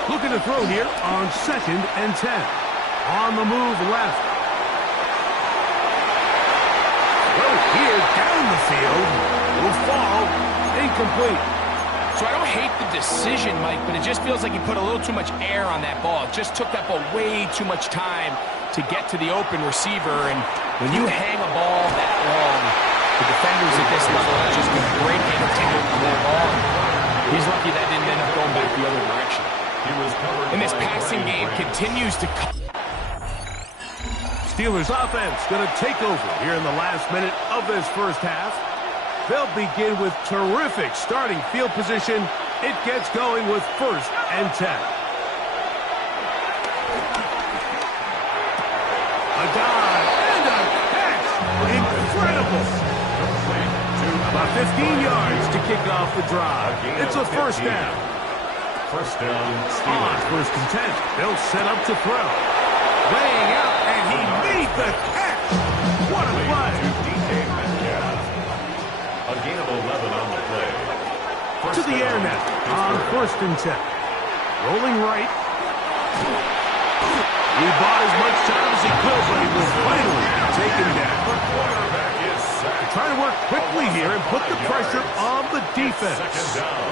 Looking to throw here on 2nd and 10. On the move left. Well, here down the field will fall incomplete. so I don't hate the decision, Mike, but it just feels like he put a little too much air on that ball. It just took that ball way too much time to get to the open receiver. And when you hang a ball that long, the defenders at this level are just going to break in and tackle that ball. He's lucky that didn't end up going back the other direction. And this passing game continues to come. Steelers offense going to take over here in the last minute of this first half. They'll begin with terrific starting field position. It gets going with 1st and 10. A dive and a catch. Incredible. About 15 yards to kick off the drive. It's a first down. First down, On 1st and 10. They'll set up to throw. Laying out, and he made the catch. What a play. A gain of 11 on the play. To the air net on 1st and 10. Rolling right. He bought as much time as he could, but he will finally be taken down. Trying to work quickly here and put the pressure on the defense. Second down.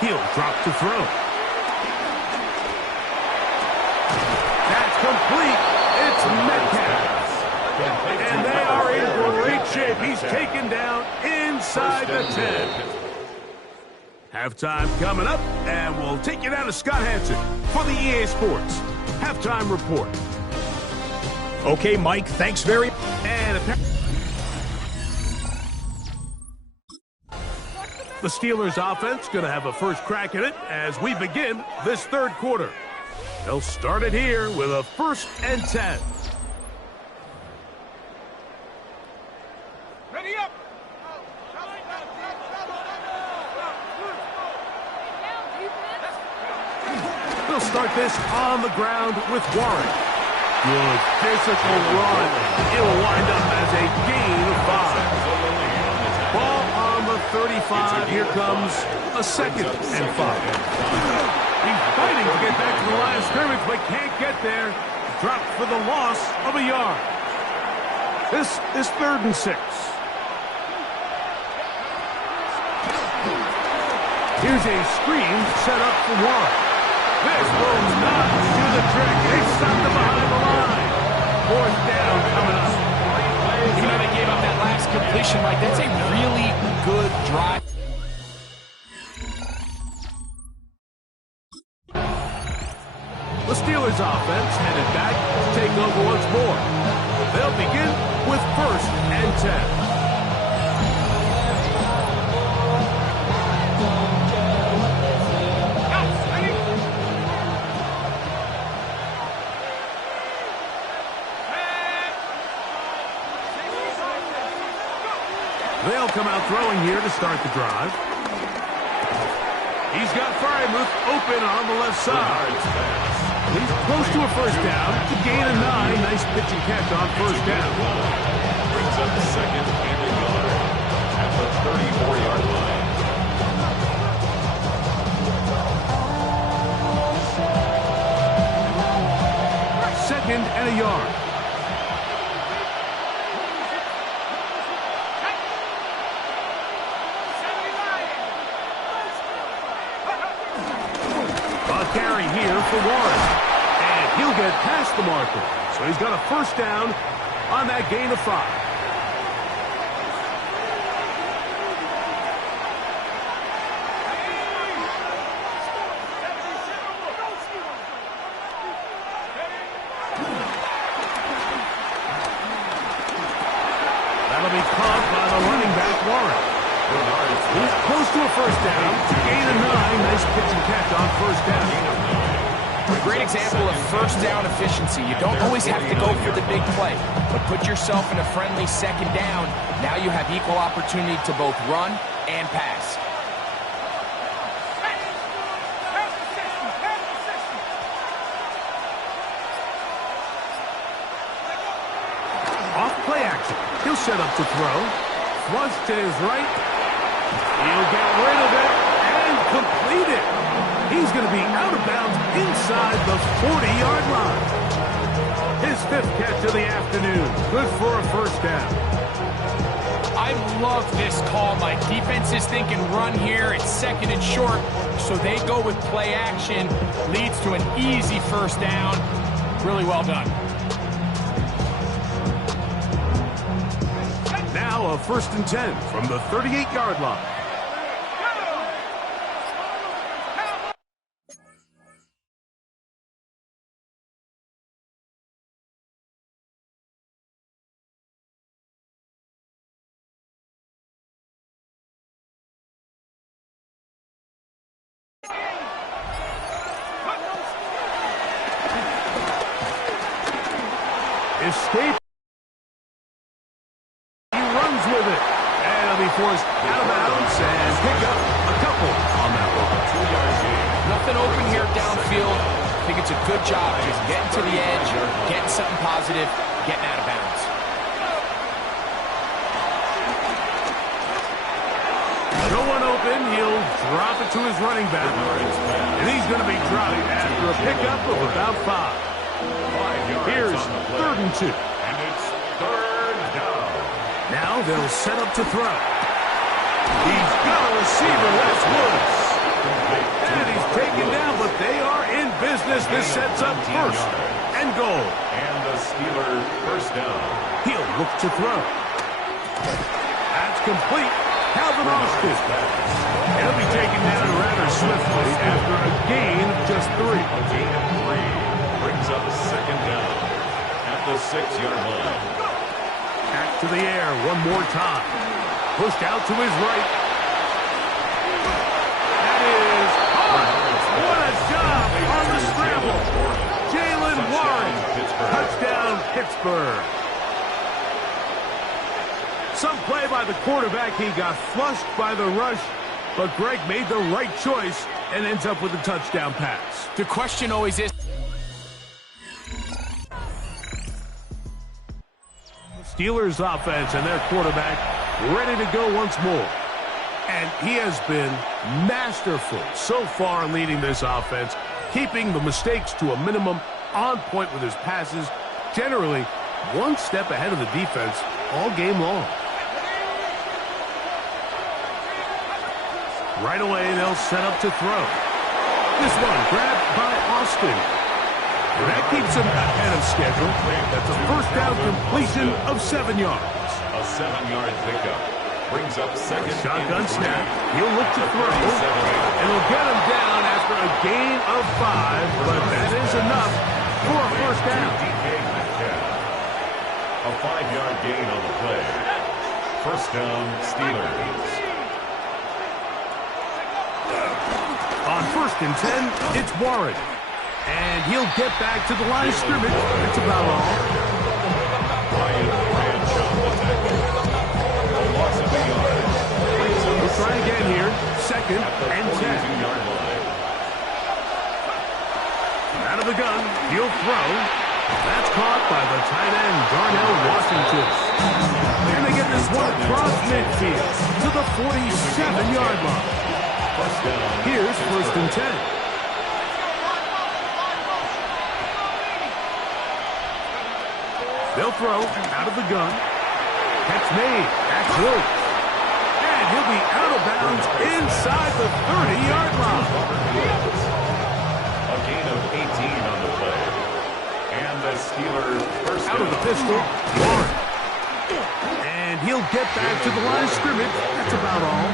He'll drop to throw. That's complete. It's Metcalf. And they are in great shape. He's taken down inside the 10. Halftime coming up, and we'll take you down to Scott Hansen for the EA Sports Halftime Report. Okay, Mike, thanks very much. And the Steelers offense going to have a first crack at it as we begin this third quarter. They'll start it here with a 1st and 10. Ready up! They'll start this on the ground with Warren. Good physical run. It'll wind up as a gain of 5. Ball on the 35. Here comes a 2nd and 5. He's fighting to get back to the line of scrimmage, but can't get there. dropped for the loss of a yard. This is 3rd and 6. Here's a screen set up for one. This will not do the trick. They stopped him behind the line. 4th down coming up. Even though they gave up that last completion, Mike, that's a really good drive. The Steelers offense headed back to take over once more. They'll begin with 1st and 10. They'll come out throwing here to start the drive. He's got Frymuth open on the left side. He's close to a 1st down. To gain a 9. Nice pitch and catch on 1st down. Brings up 2nd and a yard at the 34-yard line. Second and a yard. Carry here for Warren. And he'll get past the marker. So he's got a 1st down on that gain of 5. That'll be caught by the running back, Warren. He's close to a 1st down. To gain a 9. Nice pitch and catch on 1st down. A great example of 1st down efficiency. You don't always have to go for the big play, but put yourself in a friendly 2nd down. Now you have equal opportunity to both run and pass. Off play action. He'll set up to throw. Flush to his right. He'll get rid of it and complete it. He's going to be out of bounds inside the 40-yard line. His 5th catch of the afternoon. Good for a 1st down. I love this call, Mike. Defense is thinking run here. It's 2nd and short, so they go with play action. Leads to an easy 1st down. Really well done. Now a 1st and 10 from the 38-yard line. Escape. He runs with it. And he'll be forced out of bounds and pick up a couple on that one. 2-yard gain. Nothing open here downfield. I think it's a good job just getting to the edge, getting something positive, getting out of bounds. No one open. He'll drop it to his running back. And he's going to be dropped after a pickup of about 5. 5 yards Here's on the play. 3rd and 2. And it's 3rd down. Now they'll set up to throw. He's got a receiver. That's Woods. And he's taken down, but they are in business. This sets up 1st and goal. And the Steelers 1st down. He'll look to throw. That's complete. Calvin Austin. He'll be taken down rather swiftly after a gain of just 3. A gain of 3 brings up 2nd down at the 6-yard line. Back to the air one more time. Pushed out to his right. That is hard. What a job on the scramble. Jalen Warren. Touchdown, Pittsburgh. Some play by the quarterback. He got flushed by the rush, but Greg made the right choice and ends up with a touchdown pass. The question always is, Steelers offense and their quarterback ready to go once more. And he has been masterful so far in leading this offense, keeping the mistakes to a minimum on point with his passes, generally one step ahead of the defense all game long. Right away, they'll set up to throw. This one grabbed by Austin. And that keeps him ahead of schedule. That's a first down completion of 7 yards. A 7-yard pickup brings up second. Shotgun snap. He'll look to throw. And he'll get him down after a gain of 5, but that is enough for a first down. A 5-yard gain on the play. First down, Steelers. On 1st and 10, it's Warren. And he'll get back to the line of scrimmage. That's about all. Ryan Bradshaw the tackle. A loss of a yard. We'll try again here. 2nd and 10. 42-yard line. Out of the gun, he'll throw. That's caught by the tight end, Darnell Washington. And they get this one across midfield to the 47-yard line. Here's 1st and 10. They'll throw out of the gun. Catch made. That's Woods. And he'll be out of bounds inside the 30-yard line. A gain of 18 on the play. And the Steelers first out of the pistol, Warren. And he'll get back to the line of scrimmage. That's about all.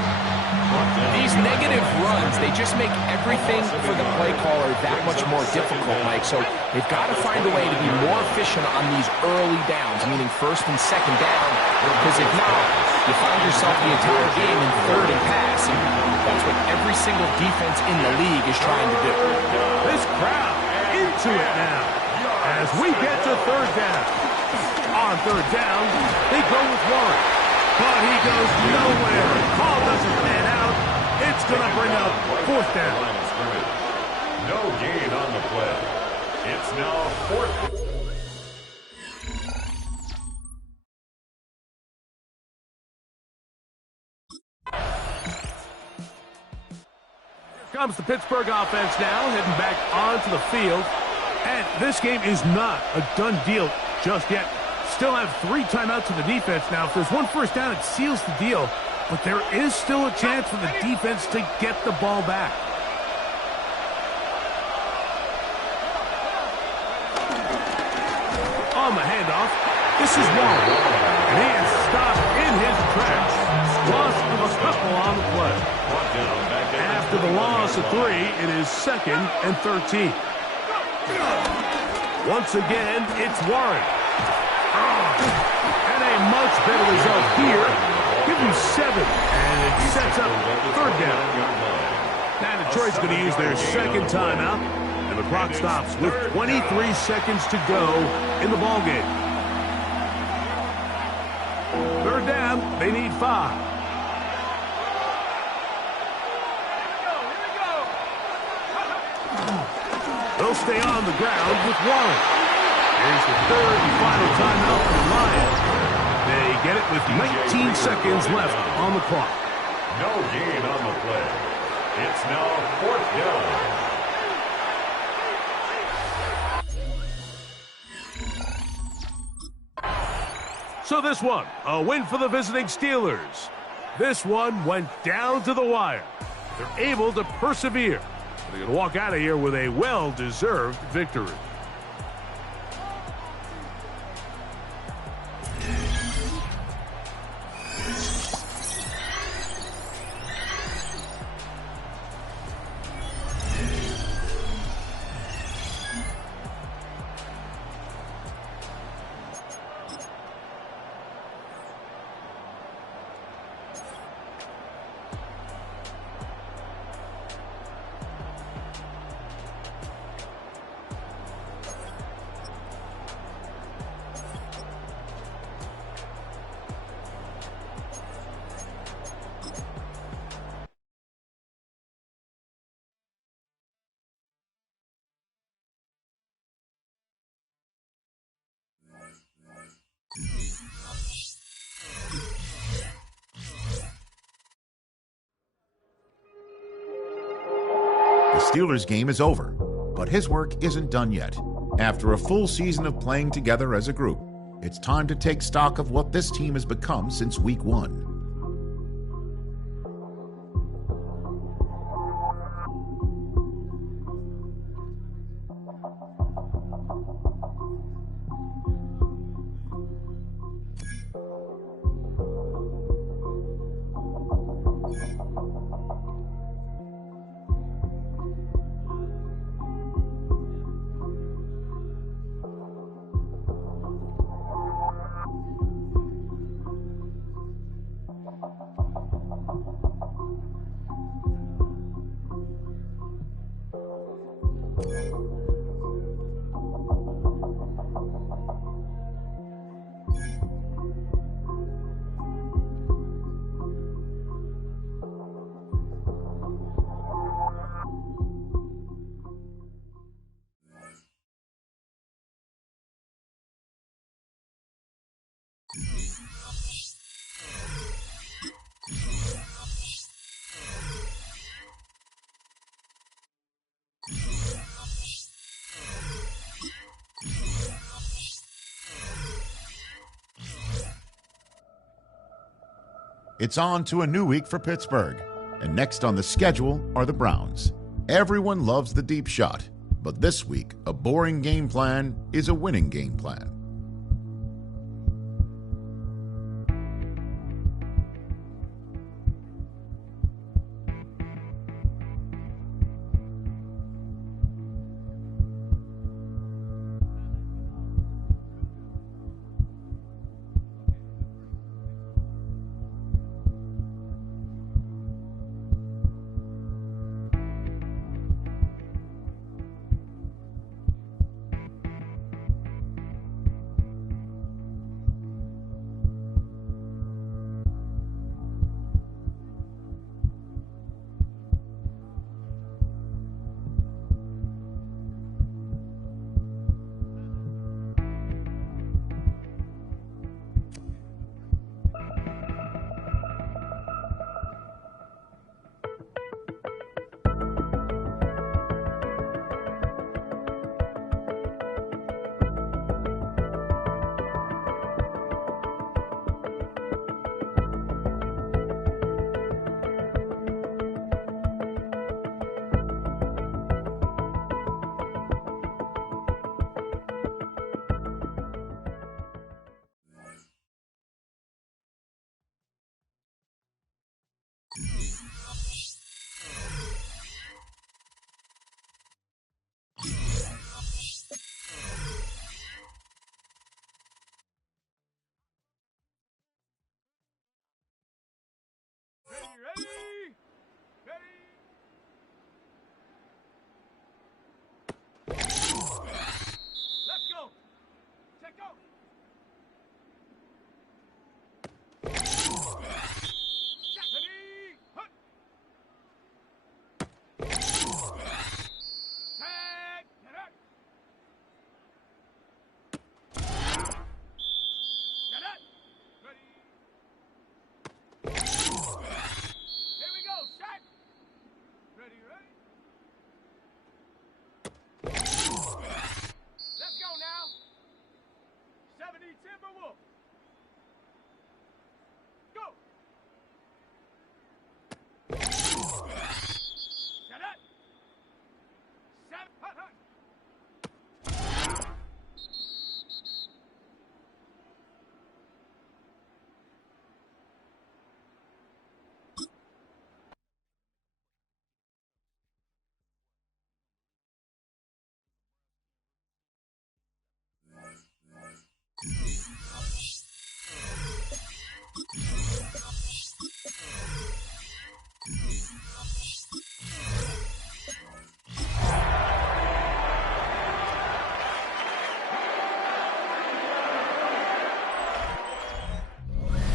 These negative runs, they just make everything for the play caller that much more difficult, Mike. So they've got to find a way to be more efficient on these early downs, meaning 1st and 2nd down. Because if not, you find yourself the entire game in 3rd and pass. And that's what every single defense in the league is trying to do. This crowd into it now as we get to 3rd down. On 3rd down, they go with Warren. But he goes nowhere. Call doesn't pan out. It's going to bring up 4th down. No gain on the play. It's now 4th. Here comes the Pittsburgh offense now, heading back onto the field. And this game is not a done deal just yet. Still have 3 timeouts to the defense now. If there's one first down, it seals the deal. But there is still a chance for the defense to get the ball back. On the handoff, this is Warren. And he is stopped in his tracks. Loss of a couple on the play. After the loss of 3, it is 2nd and 13. Once again, it's Warren. And a much better result here. Give him 7, and it sets up 3rd down. Now Detroit's going to use their 2nd timeout, and the clock stops with 23 seconds to go in the ballgame. 3rd down, they need 5. They'll stay on the ground with Warren. Here's the 3rd and final timeout for the Lions. They get it with 19 seconds left on the clock. No gain on the play. It's now 4th down. So this one, a win for the visiting Steelers. This one went down to the wire. They're able to persevere. They're going to walk out of here with a well-deserved victory. The Steelers game is over, but his work isn't done yet. After a full season of playing together as a group, it's time to take stock of what this team has become since Week 1. It's on to a new week for Pittsburgh, and next on the schedule are the Browns. Everyone loves the deep shot, but this week, a boring game plan is a winning game plan.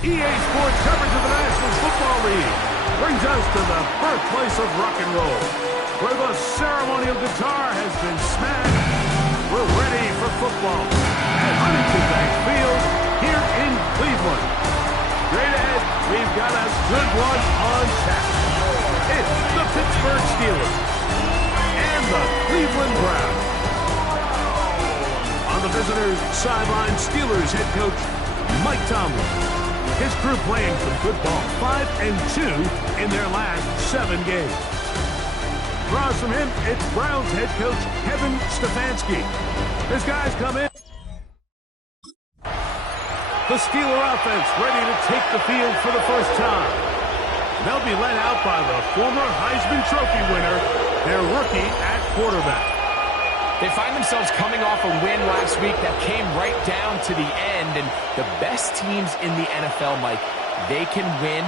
EA Sports coverage of the National Football League brings us to the birthplace of rock and roll, where the ceremonial guitar has been smashed. We're ready for football at Huntington Bank Field here in Cleveland. Straight ahead, we've got a good one on tap. It's the Pittsburgh Steelers and the Cleveland Browns. the visitors sideline Steelers head coach Mike Tomlin. His crew playing some good ball, 5-2 in their last 7 games. Across from him, it's Browns head coach Kevin Stefanski. His guys come in. The Steeler offense ready to take the field for the first time. They'll be led out by the former Heisman Trophy winner, their rookie at quarterback. They find themselves coming off a win last week that came right down to the end, and the best teams in the NFL, Mike, they can win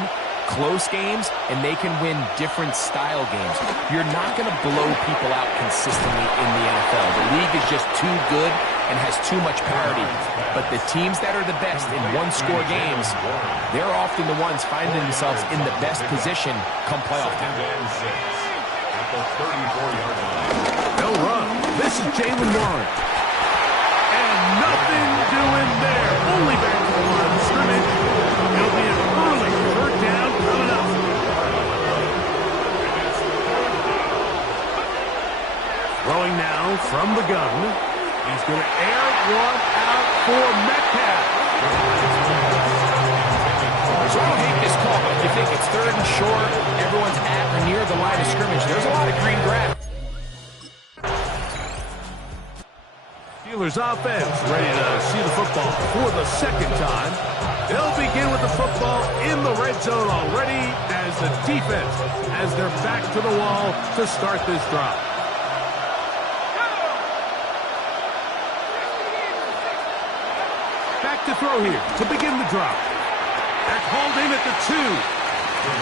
close games, and they can win different style games. You're not going to blow people out consistently in the NFL. The league is just too good and has too much parity. But the teams that are the best in one-score games, they're often the ones finding themselves in the best position come playoff time. At the 34-yard line. They'll run. This is Jalen Warren. And nothing doing there. Only back to the line of scrimmage. It'll be an early third down coming up. Throwing now from the gun. He's going to air one out for Metcalf. So I don't hate this call, but if you think it's third and short, everyone's at or near the line of scrimmage, there's a lot of green grass. Steelers offense ready to see the football for the second time. They'll begin with the football in the red zone already as the defense has their back to the wall to start this drive. Back to throw here to begin the drive. Back hauled in at the 2.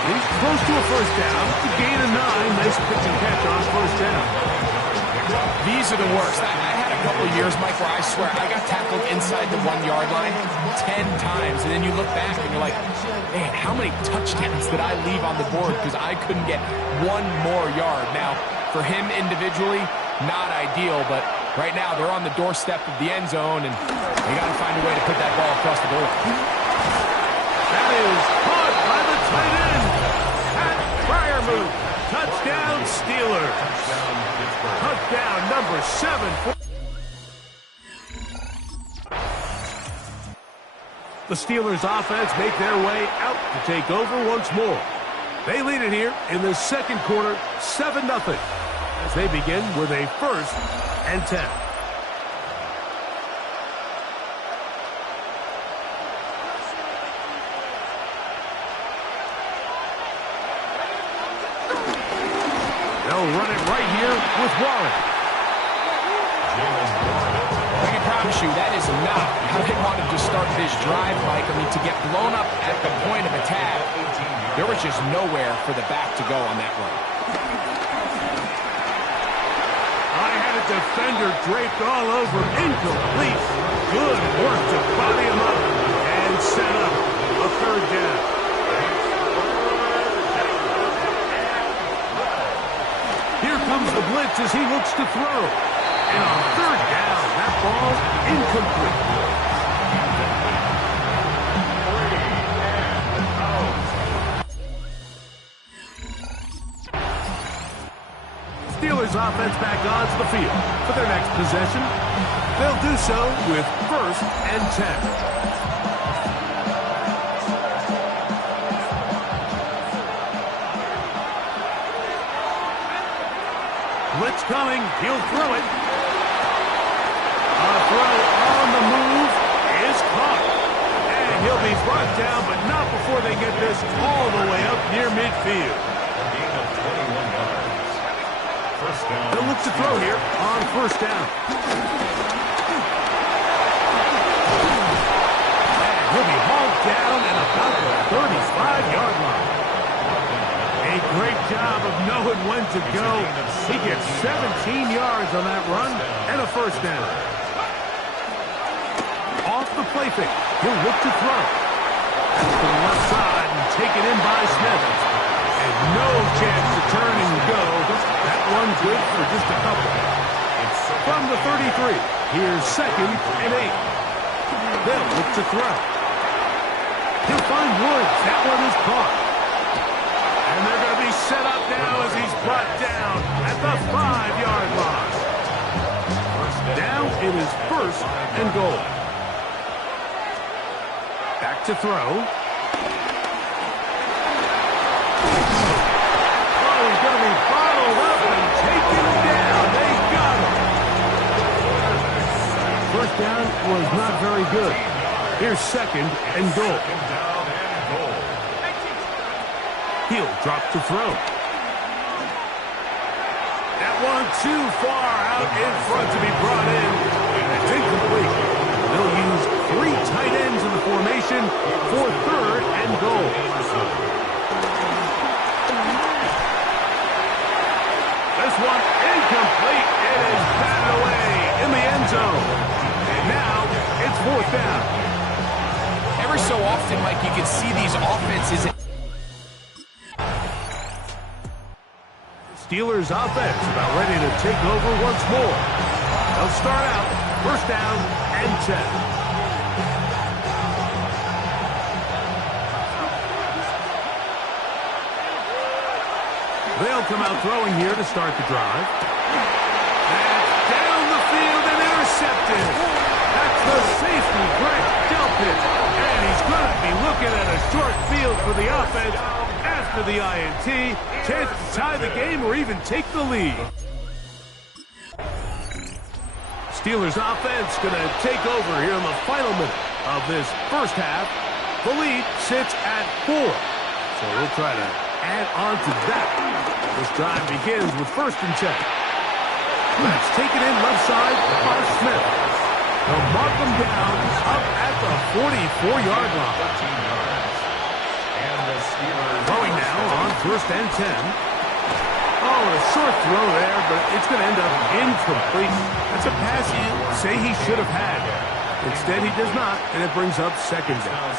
He's close to a first down. To gain a 9. Nice pitch and catch on first down. These are the worst. I had a couple of years, Mike, where I swear I got tackled inside the 1-yard line 10 times, and then you look back and you're like, man, how many touchdowns did I leave on the board because I couldn't get one more yard? Now, for him individually, not ideal, but right now they're on the doorstep of the end zone, and they got to find a way to put that ball across the board. That is caught by the tight end. Pat Fryermuth. Touchdown, Steelers. Touchdown number 7. The Steelers offense make their way out to take over once more. They lead it here in the second quarter, 7-0, as they begin with a 1st and 10. They'll run it right here with Warren. I can promise you that is not how they wanted to start this drive, Mike. I mean, to get blown up at the point of attack, there was just nowhere for the back to go on that run. I had a defender draped all over, incomplete. Good work to body him up and set up a third down. Here comes the blitz as he looks to throw. And on third down, that ball incomplete. Steelers offense back onto the field for their next possession. They'll do so with 1st and 10. Blitz coming. He'll throw it. A throw on the move is caught. And he'll be brought down, but not before they get this all the way up near midfield. A gain of 21 yards. First down. They'll look to throw here on first down. And he'll be hauled down at about the 35-yard line. A great job of knowing when to go. He gets 17 yards on that run and a first down. Off the play fake, he'll look to throw. That's to the left side and taken in by Smith. And no chance to turn and go. That one's good for just a couple. From the 33, here's 2nd and 8. They'll look to throw. He'll find Woods. That one is caught. And they're going to be set up now as he's brought down at the 5-yard line. Now it is first and goal. Back to throw. Oh, he's going to be bottled up and taken down. They got him. First down was not very good. Here's second and goal. He'll drop to throw. That one too far out in front to be brought in. And it's incomplete. They'll use 3 tight ends in the formation for third and goal. This one incomplete. It is batted away in the end zone. And now it's fourth down. Every so often, Mike, you can see these offenses. Steelers offense about ready to take over once more. They'll start out first down and 10. They'll come out throwing here to start the drive. That's down the field and intercepted. That's the safety, Greg Delpit. And he's going to be looking at a short field for the offense after the INT. Chance to tie the game or even take the lead. Steelers offense going to take over here in the final minute of this first half. The lead sits at 4. So we'll try to add on to that. This drive begins with first and 10. That's taken in left side by Smith. They'll mark them down up at the 44-yard line. Throwing now on first and 10. Oh, a short throw there, but it's going to end up incomplete. That's a pass you say he should have had. Instead, he does not, and it brings up second down.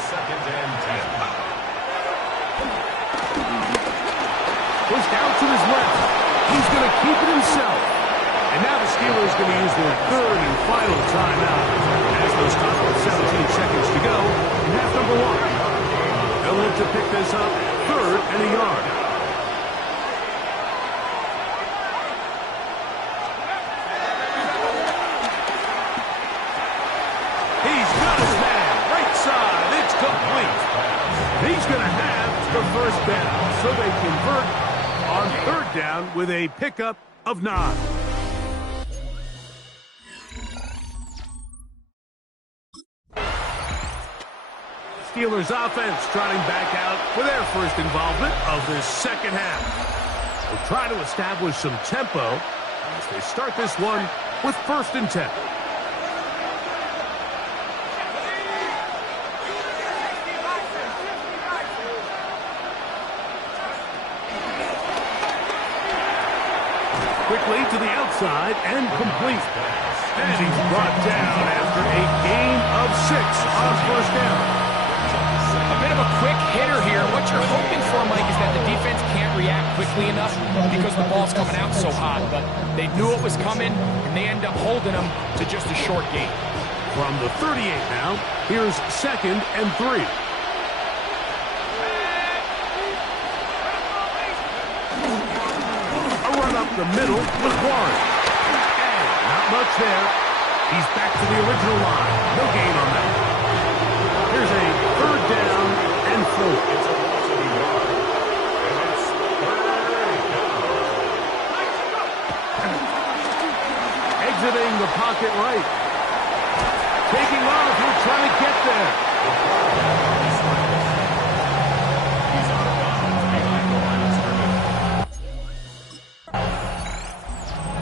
Pushed out to his left. He's going to keep it himself. And now the Steelers going to use their third and final timeout as those top 17 seconds to go in half number 1. They'll look to pick this up third and a yard. He's got his man. Right side. It's complete. He's going to have the first down. So they convert on third down with a pickup of 9. Steelers offense trotting back out for their first involvement of this second half. They'll try to establish some tempo as they start this one with first and 10. Quickly to the outside and complete. And he's brought down after a gain of 6 on first down. A bit of a quick hitter here. What you're hoping for, Mike, is that the defense can't react quickly enough because the ball's coming out so hot. But they knew it was coming, and they end up holding them to just a short gain. From the 38 now, here's second and 3. A run up the middle with Warren. And not much there. He's back to the original line. No gain on that. Here's a third down and 4. Exiting the pocket right. Taking off, he'll try to get there.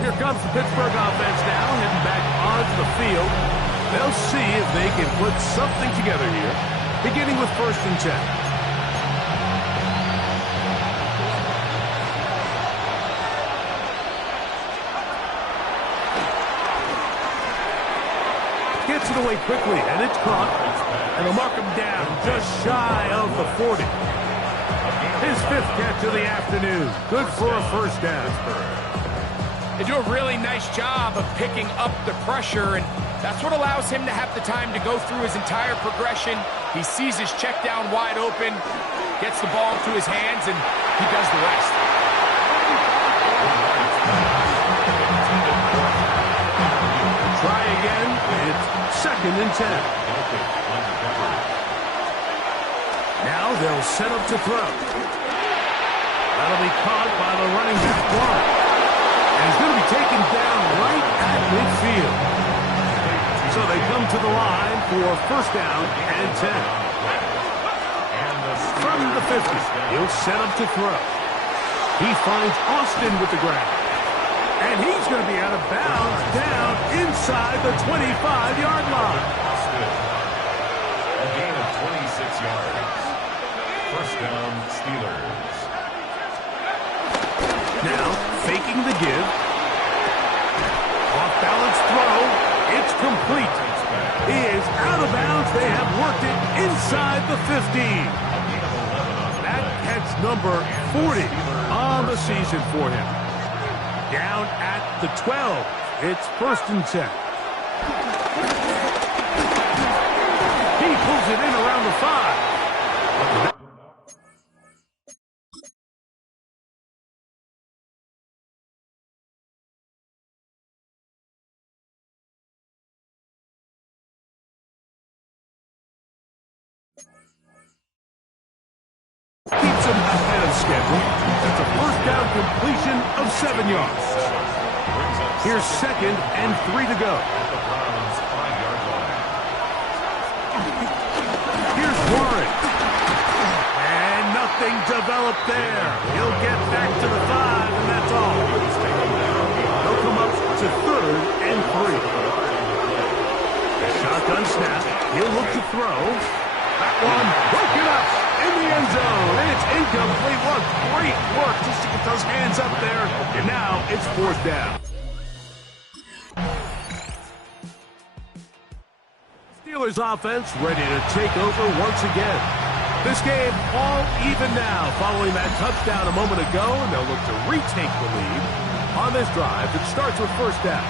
Here comes the Pittsburgh offense now, heading back onto the field. They'll see if they can put something together here, beginning with first and 10. Gets it away quickly, and it's caught. And they'll mark him down just shy of the 40. His 5th catch of the afternoon. Good for a first down. They do a really nice job of picking up the pressure, and that's what allows him to have the time to go through his entire progression. He sees his check down wide open, gets the ball into his hands, and he does the rest. Try again. It 2nd and 10. Now they'll set up to throw. That'll be caught by the running back Warren. And he's going to be taken down right at midfield. So they come to the line for 1st down and 10. From the 50, he'll set up to throw. He finds Austin with the grab. And he's going to be out of bounds down inside the 25-yard line. A gain of 26 yards. 1st down, Steelers. Now, faking the give. Off-balance throw. It's complete. He is out of bounds. They have worked it inside the 15. That catch number 40 on the season for him. Down at the 12. It's 1st and 10. He pulls it in around the 5. Keeps him ahead of schedule. That's a 1st down completion of 7 yards. Here's 2nd and 3 to go. Here's Warren. And nothing developed there. He'll get back to the 5, and that's all. They'll come up to 3rd and 3. Shotgun snap. He'll look to throw. That one broken up in the end zone, and it's incomplete. What great work just to get those hands up there. And now it's 4th down. Steelers offense ready to take over once again. This game all even now following that touchdown a moment ago, and they'll look to retake the lead on this drive that starts with 1st down.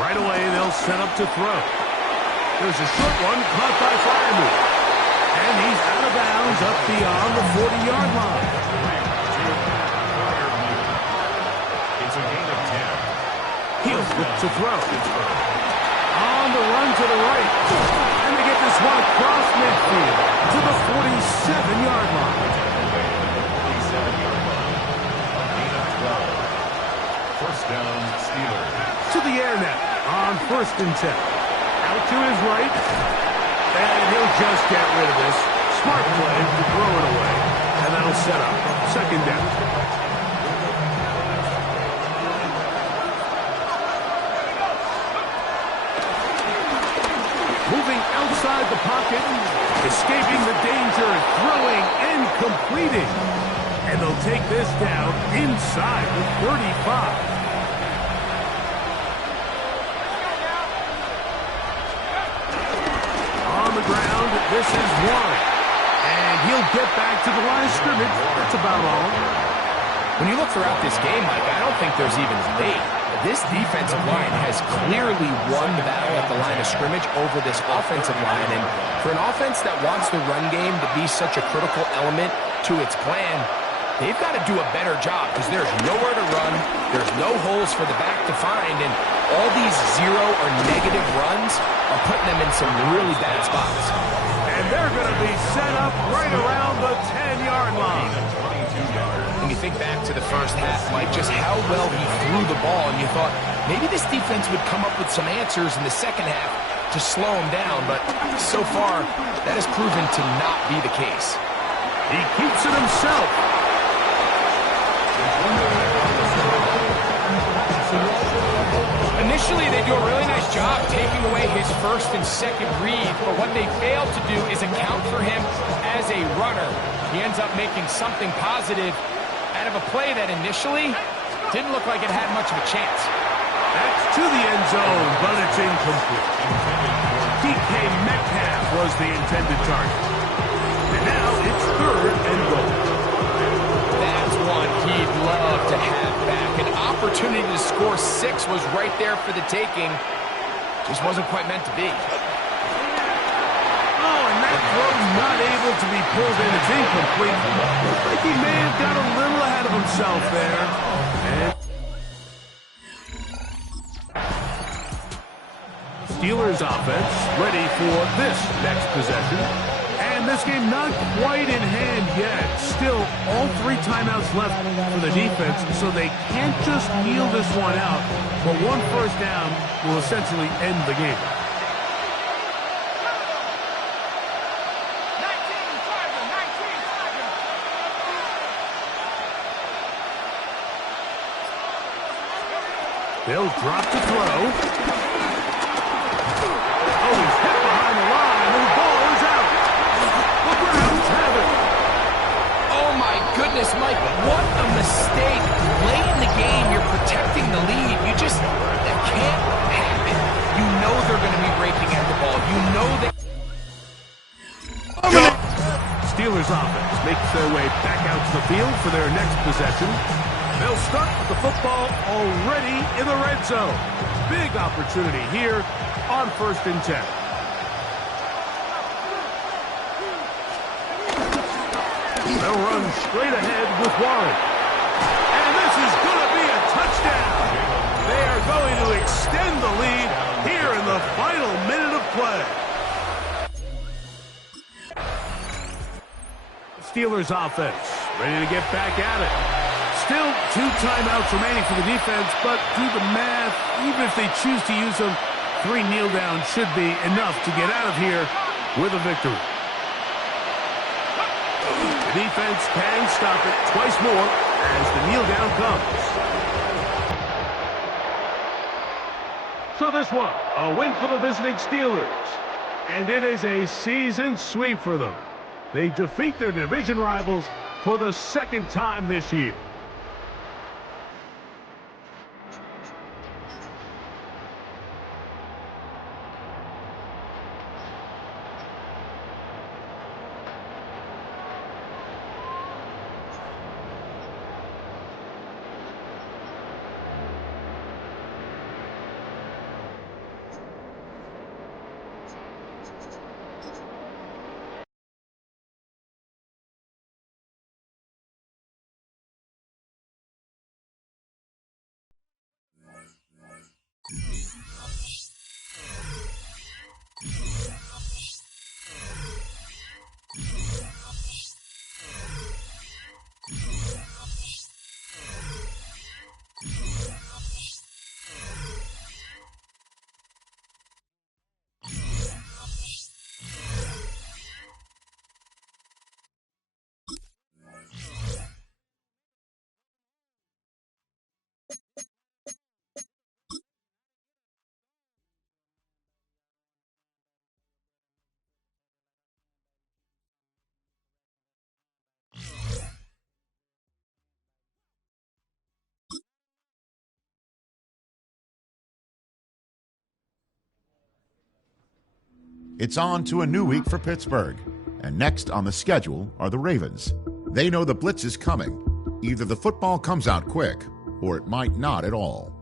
Right away, they'll set up to throw. There's a short one caught by Firemouth. And he's out of bounds up beyond the 40-yard line. It's a gain of 10. He'll flip to throw. On the run to the right. And they get this one across midfield to the 47-yard line. 47-yard line. A gain of 12. 1st down, Steelers. To the air now on 1st and 10. Out to his right. And he'll just get rid of this. Smart play to throw it away. And that'll set up 2nd down. Moving outside the pocket. Escaping the danger. Throwing and completing. And they'll take this down inside the 35. Ground, this is Warren. And he'll get back to the line of scrimmage. That's about all. When you look throughout this game, Mike, I don't think there's even a debate. This defensive line has clearly won the battle at the line of scrimmage over this offensive line. And for an offense that wants the run game to be such a critical element to its plan, they've got to do a better job because there's nowhere to run. There's no holes for the back to find. And all these 0 or negative runs are putting them in some really bad spots. And they're going to be set up right around the 10-yard line. When you think back to the 1st half, Mike, just how well he threw the ball, and you thought maybe this defense would come up with some answers in the 2nd half to slow him down. But so far, that has proven to not be the case. He keeps it himself. Initially, they do a really nice job taking away his 1st and 2nd read, but what they fail to do is account for him as a runner. He ends up making something positive out of a play that initially didn't look like it had much of a chance. That's to the end zone, but it's incomplete. DK Metcalf was the intended target. And now it's 3rd and goal. That's one he'd love to have back. An opportunity to score 6 was right there for the taking. Just wasn't quite meant to be. Oh, and that throw's not able able to be pulled in. It's incomplete. Looks like he may have got a little ahead of himself there. And Steelers offense ready for this next possession. And this game not quite in hand yet. Still, all 3 timeouts left for the defense, so they can't just kneel this one out. But 1 first down will essentially end the game. They'll drop to throw. Oh, he's hit behind the line, and the ball is out. The Browns have it. Oh, my goodness, Mike, what a mistake. Late in the game, you're protecting the lead. That can't happen. You know they're going to be breaking at the ball. You know they... Steelers offense makes their way back out to the field for their next possession. They'll start with the football already in the red zone. Big opportunity here on 1st and 10. They'll run straight ahead with Warren. And this is going to be a touchdown. They are going to extend the lead here in the final minute of play. Steelers offense ready to get back at it. Still 2 timeouts remaining for the defense, but do the math. Even if they choose to use them, 3 kneel downs should be enough to get out of here with a victory. The defense can stop it twice more as the kneel down comes. So this one, a win for the visiting Steelers. And it is a season sweep for them. They defeat their division rivals for the 2nd time this year. It's on to a new week for Pittsburgh. And next on the schedule are the Ravens. They know the blitz is coming. Either the football comes out quick, or it might not at all.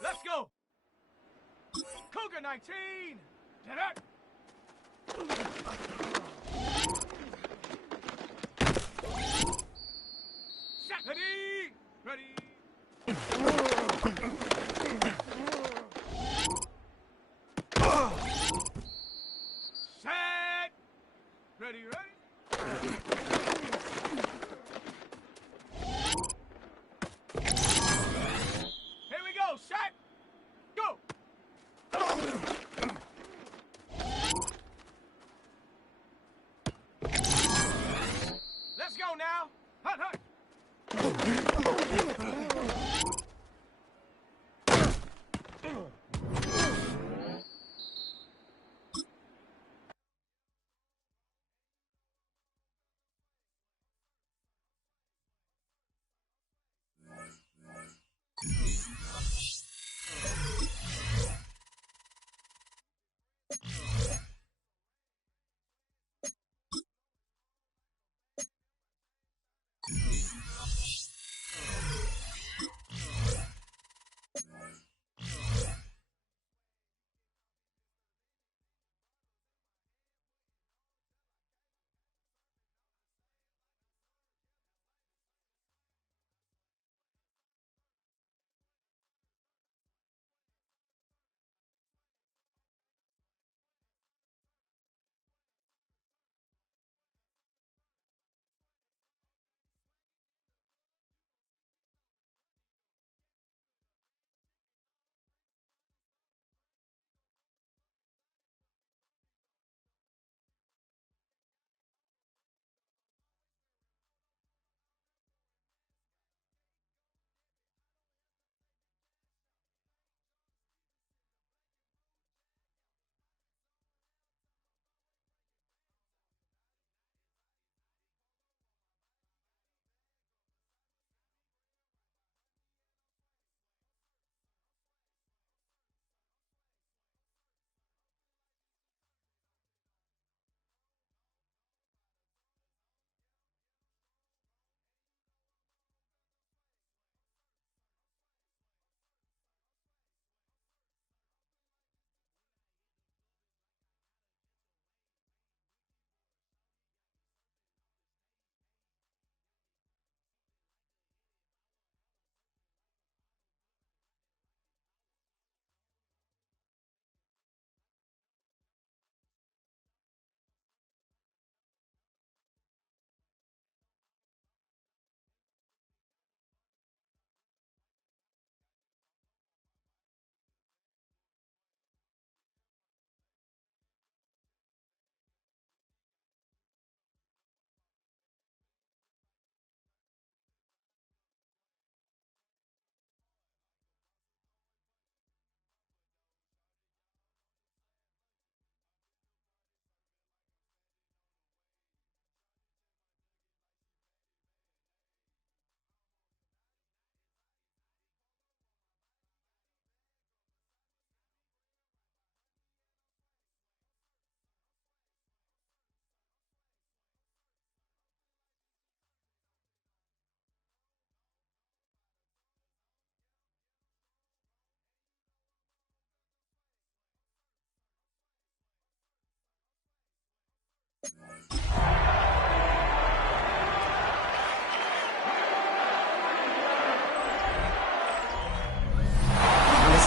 Let's go! Cougar 19! Get up! Set! Ready! Ready! Set! Ready, ready? Here we go, set! Go!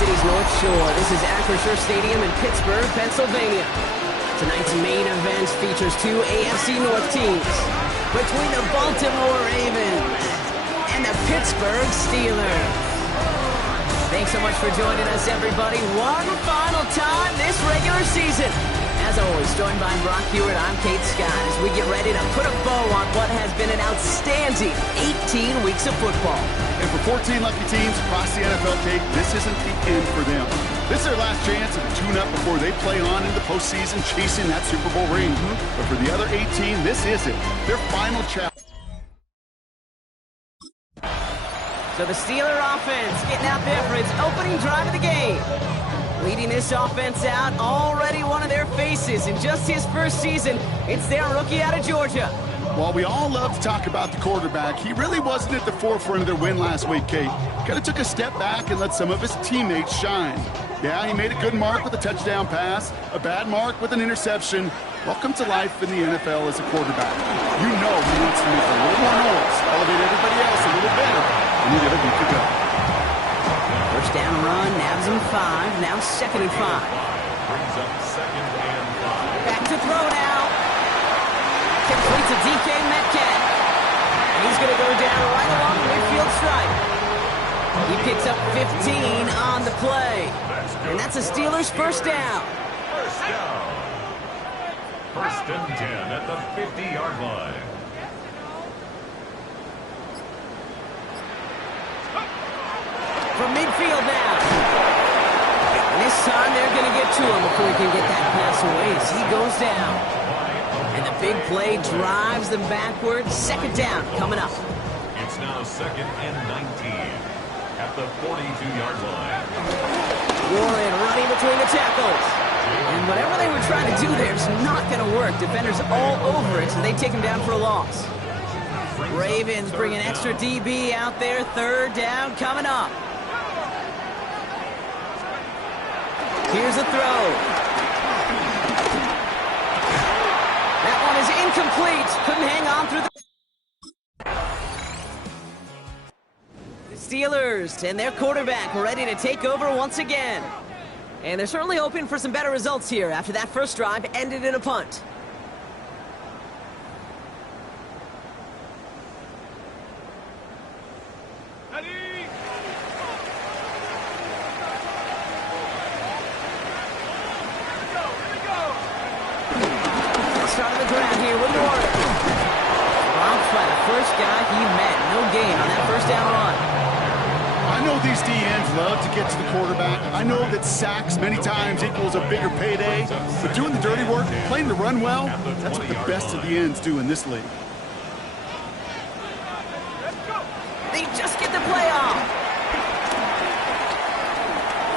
City's North Shore. This is Acrisure Stadium in Pittsburgh, Pennsylvania. Tonight's main event features two AFC North teams between the Baltimore Ravens and the Pittsburgh Steelers. Thanks so much for joining us, everybody. One final time this regular season. As always, joined by Brock Hewitt, I'm Kate Scott as we get ready to put a bow on what has been an outstanding 18 weeks of football. And for 14 lucky teams across the NFL, Kate, this isn't the end for them. This is their last chance to tune up before they play on in the postseason chasing that Super Bowl ring. But for the other 18, this is it. Their final chapter. So the Steeler offense getting out there for its opening drive of the game. Leading this offense out, already one of their faces in just his first season. It's their rookie out of Georgia. While we all love to talk about the quarterback, he really wasn't at the forefront of their win last week, Kate. Kind of took a step back and let some of his teammates shine. Yeah, he made a good mark with a touchdown pass, a bad mark with an interception. Welcome to life in the NFL as a quarterback. You know he wants to make a little more noise, elevate everybody else a little better, and he got a week to go. First down run, nabs him 5, now 2nd and 5. Brings up 2nd and 5. Back to throw now. Complete to DK Metcalf. And he's going to go down right along the midfield stripe. He picks up 15 on the play. And that's a Steelers first down. First down. 1st and 10 at the 50-yard line. From midfield now. And this time they're going to get to him before he can get that pass away as he goes down. And the big play drives them backwards. 2nd down coming up. It's now 2nd and 19 at the 42-yard line. Warren running between the tackles. And whatever they were trying to do there is not going to work. Defenders all over it, so they take him down for a loss. Ravens bring an extra DB out there. 3rd down coming up. Here's a throw. That one is incomplete. Couldn't hang on through the Steelers and their quarterback ready to take over once again. And they're certainly hoping for some better results here after that first drive ended in a punt. Start of the ground here with Warren. Dropped by the first guy he met. No gain on that first down run. I know these DNs love to get to the quarterback. I know that sacks many times equals a bigger payday. But doing the dirty work, playing the run well, that's what the best of the ends do in this league. They just get the play off.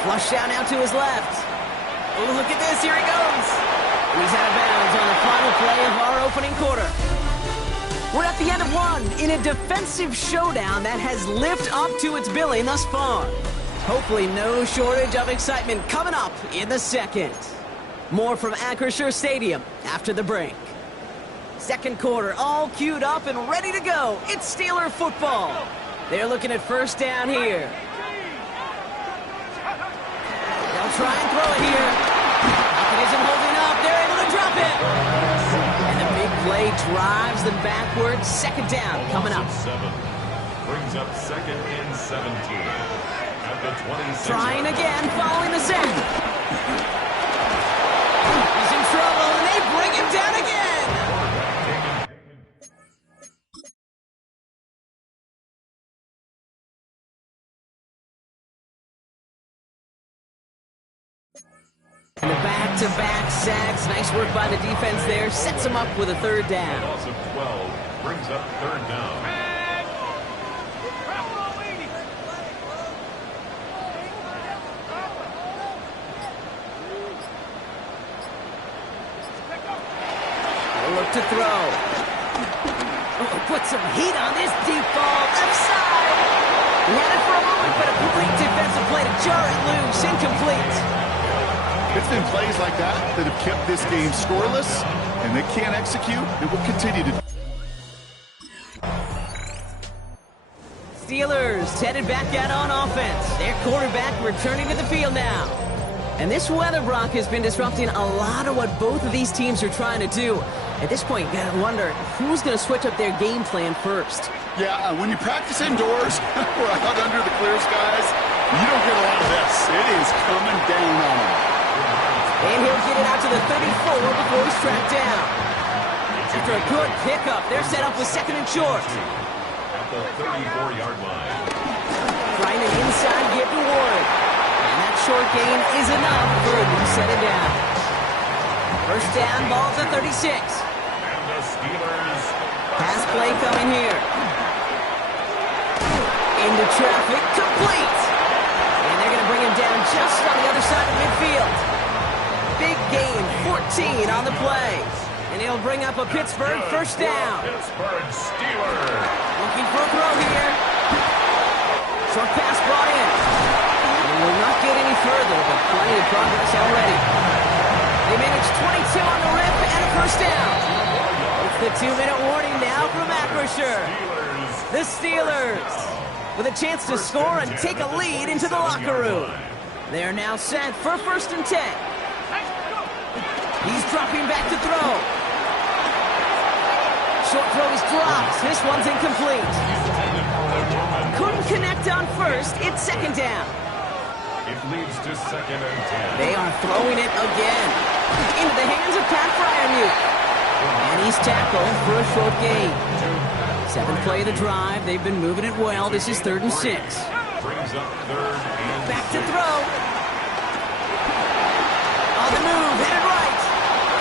Flush down now to his left. Oh, look at this. Here he goes. And he's out of bounds on the final play of our opening quarter. We're at the end of one in a defensive showdown that has lived up to its billing thus far. Hopefully no shortage of excitement coming up in the second. More from Acrisure Stadium after the break. Second quarter all queued up and ready to go. It's Steeler football. They're looking at first down here. They'll try and throw it here. Falcon isn't holding up. They're able to drop it. And the big play drives them backwards. 2nd down coming up. 7 brings up 2nd and 17 at the 26. Trying again following the sack. He's in trouble and they bring him down again. And the back-to-back sacks. Nice work by the defense there. Sets him up with a 3rd down. Loss of 12 brings up 3rd down. Look to throw. Oh, put some heat on this deep ball. Left side. He had it for a moment, but a complete defensive play to jar it loose. Incomplete. It's been plays like that that have kept this game scoreless, and they can't execute. It will continue to. Steelers headed back out on offense. Their quarterback returning to the field now. And this weather, Brock, has been disrupting a lot of what both of these teams are trying to do. At this point, you gotta wonder who's going to switch up their game plan first. Yeah, when you practice indoors or out under the clear skies, you don't get a lot of this. It is coming down on him. And he'll get it out to the 34 before he's tracked down. After a good pickup, they're set up with second and short. At the 34-yard line. Trying an inside give to Warren. And that short gain is enough for him to set it down. First down, ball at the 36. And the Steelers. Pass play coming here. Into traffic, complete. And they're going to bring him down just on the other side of midfield. Big gain, 14 on the play. And he'll bring up a Pittsburgh first down. Pittsburgh Steelers. Looking for a throw here. Short pass brought in. And will not get any further, but plenty of progress already. They managed 22 on the rip and a first down. It's the 2-minute warning now from Acrisure. The Steelers with a chance to score and take a lead into the locker room. They are now set for 1st and 10. He's dropping back to throw. Short throw is dropped. This one's incomplete. Couldn't connect on first. It's second down. It leads to 2nd and 10. They are throwing it again. Into the hands of Pat Fryermuth. And he's tackled for a short gain. 7th play of the drive. They've been moving it well. This is 3rd and 6. Brings up 3rd and Back to throw. On the move, headed right.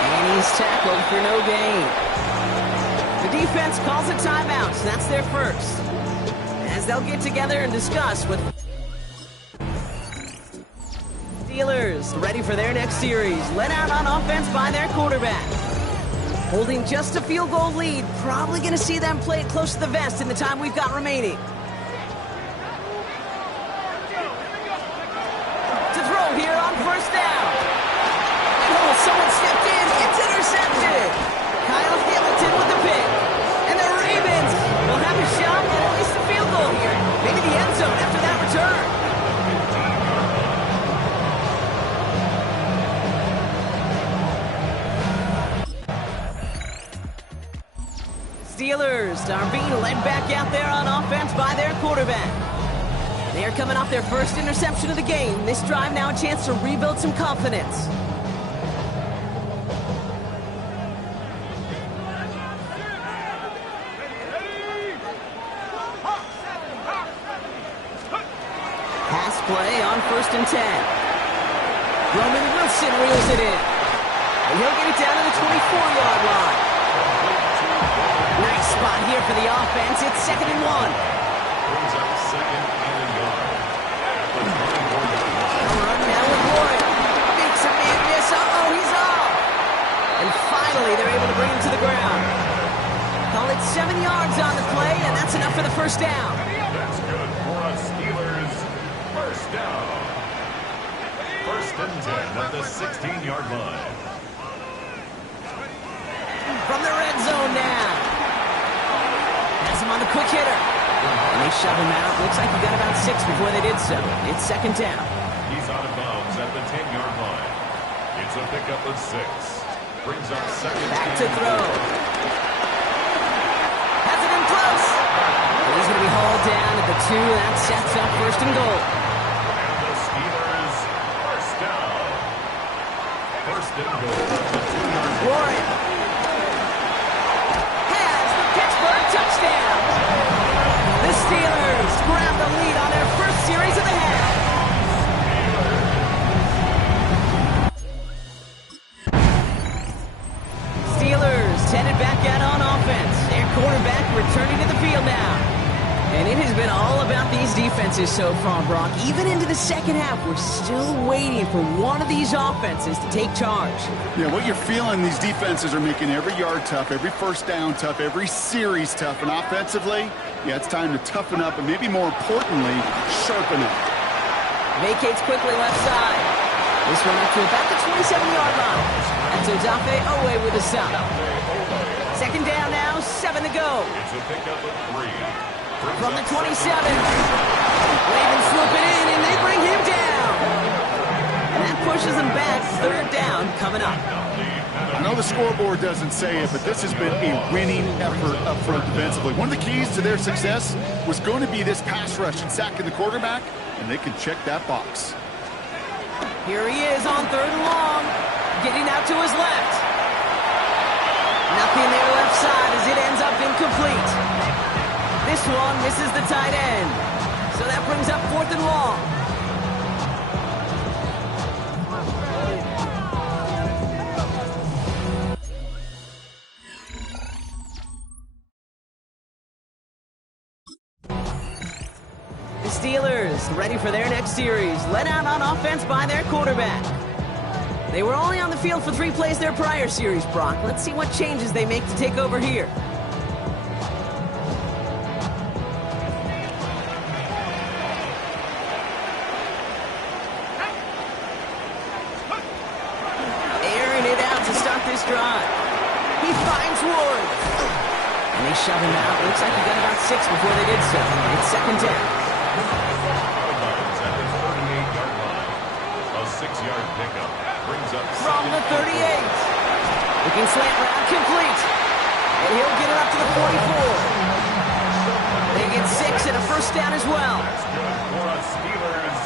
And he's tackled for no gain. The defense calls a timeout, so that's their first. As they'll get together and discuss with Steelers ready for their next series. Let out on offense by their quarterback. Holding just a field goal lead. Probably going to see them play it close to the vest in the time we've got remaining. To throw here on first down. Oh, someone stepped in. It's intercepted. Kyle Hamilton with the pick. And the Ravens will have a shot at least a field goal here. Maybe the end zone after that return. Steelers are being led back out there on offense by their quarterback. They are coming off their first interception of the game. This drive now a chance to rebuild some confidence. Pass play on 1st and 10. Roman Wilson reels it in. And he'll get it down to the 24-yard line. Nice spot here for the offense. It's 2nd and 1. brings up 2nd and a yard. Run now with Warren. Makes a man miss. Uh-oh, he's off. And finally, they're able to bring him to the ground. Call it 7 yards on the play, and that's enough for the first down. That's good for a Steelers first down. 1st and 10 at the 16-yard line. From the red zone now. Has him on the quick hitter. And they shove him out. Looks like he got about 6 before they did so. It's 2nd down. He's out of bounds at the 10-yard line. It's a pickup of 6. Brings up 2nd. Back to throw. Has it in close. And he's going to be hauled down at the 2. That sets up 1st and goal. And the Steelers first down. 1st and goal from the 2-yard line. Warren has the Pittsburgh touchdown. The Steelers grab the lead on their first series of the half. Steelers headed back out on offense. Their quarterback returning to the field now. And it has been all about these defenses so far, Brock. Even into the second half, we're still waiting for one of these offenses to take charge. Yeah, what you're feeling, these defenses are making every yard tough, every first down tough, every series tough. And offensively, yeah, it's time to toughen up and maybe more importantly, sharpen up. Vacates quickly left side. This one up to about the 27-yard line. That's Odafe Owe with a stop. 2nd down now, 7 to go. It's a pickup of 3. From the 27. Ravens swoop it in, and they bring him down. And that pushes them back. Third down coming up. I know the scoreboard doesn't say it, but this has been a winning effort up front defensively. One of the keys to their success was going to be this pass rush and sacking the quarterback, and they can check that box. Here he is on third and long, getting out to his left. Nothing there left side as it ends up incomplete. This one misses the tight end. So that brings up fourth and long. The Steelers, ready for their next series, led out on offense by their quarterback. They were only on the field for 3 plays their prior series, Brock. Let's see what changes they make to take over here. Airing it out to start this drive. He finds Ward. And they shove him out. Looks like he got about 6 before they did so. It's second down. A 6-yard pickup brings up From the 38. Looking slant route complete. And he'll get it up to the 44. They get 6 and a first down as well. That's good for a Steelers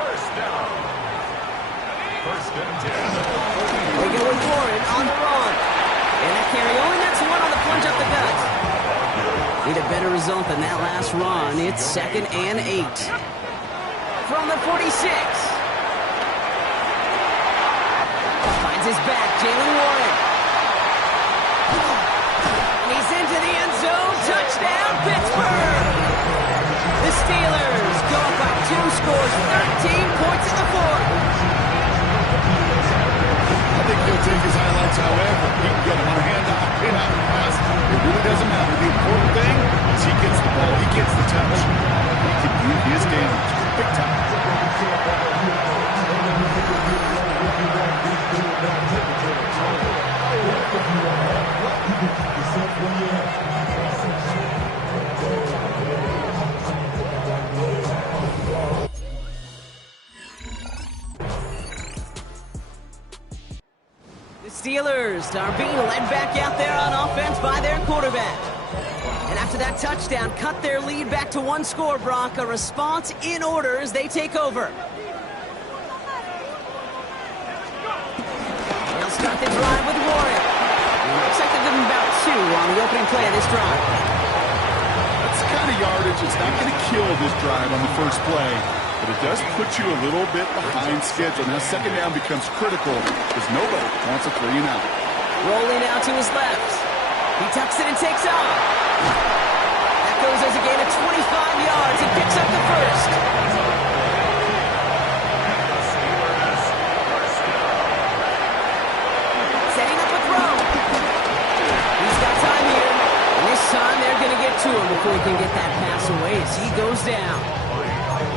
first down. First and 10. They go with Warren on the run. And that carry only nets 1 on the plunge up the gut. Need a better result than that last run. It's second and 8. From the 46. Finds his back, Jalen Warren. And he's into the end zone. Touchdown, Pittsburgh! The Steelers go up by 2 scores, 13 points in the fourth. I think he'll take his highlights however. He can get him on a handoff, pin out, pass. It really doesn't matter. The important thing is he gets the ball, he gets the touch. He can do his damage big time. The Steelers are being led back out there on offense by their quarterback. And after that touchdown, cut their lead back to 1 score, Brock. A response in order as they take over. They'll start the drive with Warren. Looks like they're giving about 2 on the opening play of this drive. That's the kind of yardage that's not going to kill this drive on the first play, but it does put you a little bit behind schedule. Now second down becomes critical because nobody wants a 3 and out. Rolling out to his left. He tucks it and takes off. That goes as a gain of 25 yards. He picks up the first. Setting up a throw. He's got time here. And this time they're going to get to him before he can get that pass away as he goes down.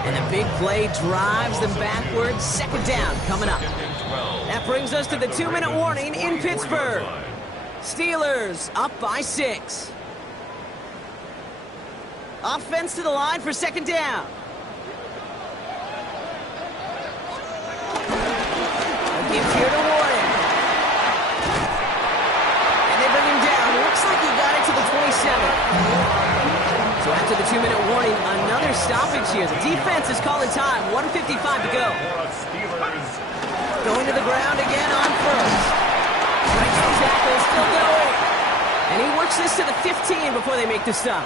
And the big play drives them backwards. Second down coming up. That brings us to the 2-minute warning in Pittsburgh. Steelers up by 6. Offense to the line for second down. A gift here to Warren. And they bring him down. Looks like he got it to the 27. So after the 2-minute warning, another stoppage here. The defense is calling time. 1:55 to go. Going to the ground again on first. Breaks the tackle, still going. And he works this to the 15 before they make the stop.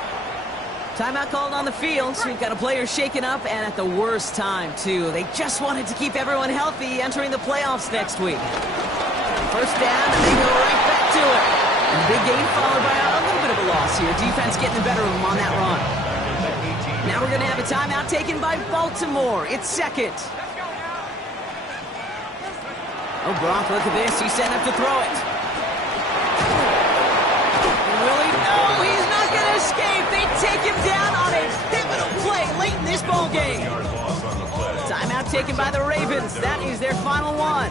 Timeout called on the field, so we've got a player shaken up, and at the worst time, too. They just wanted to keep everyone healthy entering the playoffs next week. First down, and they go right back to it. And big gain followed by a little bit of a loss here. Defense getting the better of them on that run. Now we're going to have a timeout taken by Baltimore. It's second. Oh, Brock, look at this. He's setting up to throw it. Will he? No, he's not going to escape. They take him down on a pivotal play late in this ball game. Timeout taken by the Ravens. That is their final one.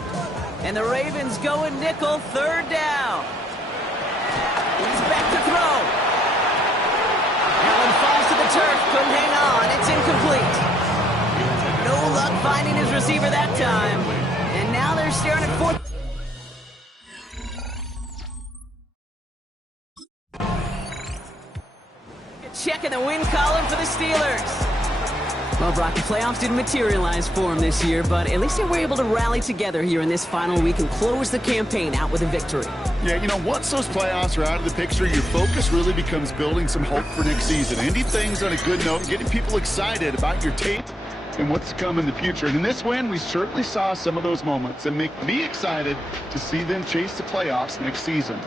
And the Ravens go in nickel, third down. He's back to throw. Allen falls to the the turf, couldn't hang on. It's incomplete. No luck finding his receiver that time. And now they're staring at fourth. Checking the win column for the Steelers. Well, Brock, the playoffs didn't materialize for them this year, but at least they were able to rally together here in this final week and close the campaign out with a victory. Yeah, once those playoffs are out of the picture, your focus really becomes building some hope for next season. Ending things on a good note and getting people excited about your tape and what's to come in the future. And in this win, we certainly saw some of those moments and make me excited to see them chase the playoffs next season.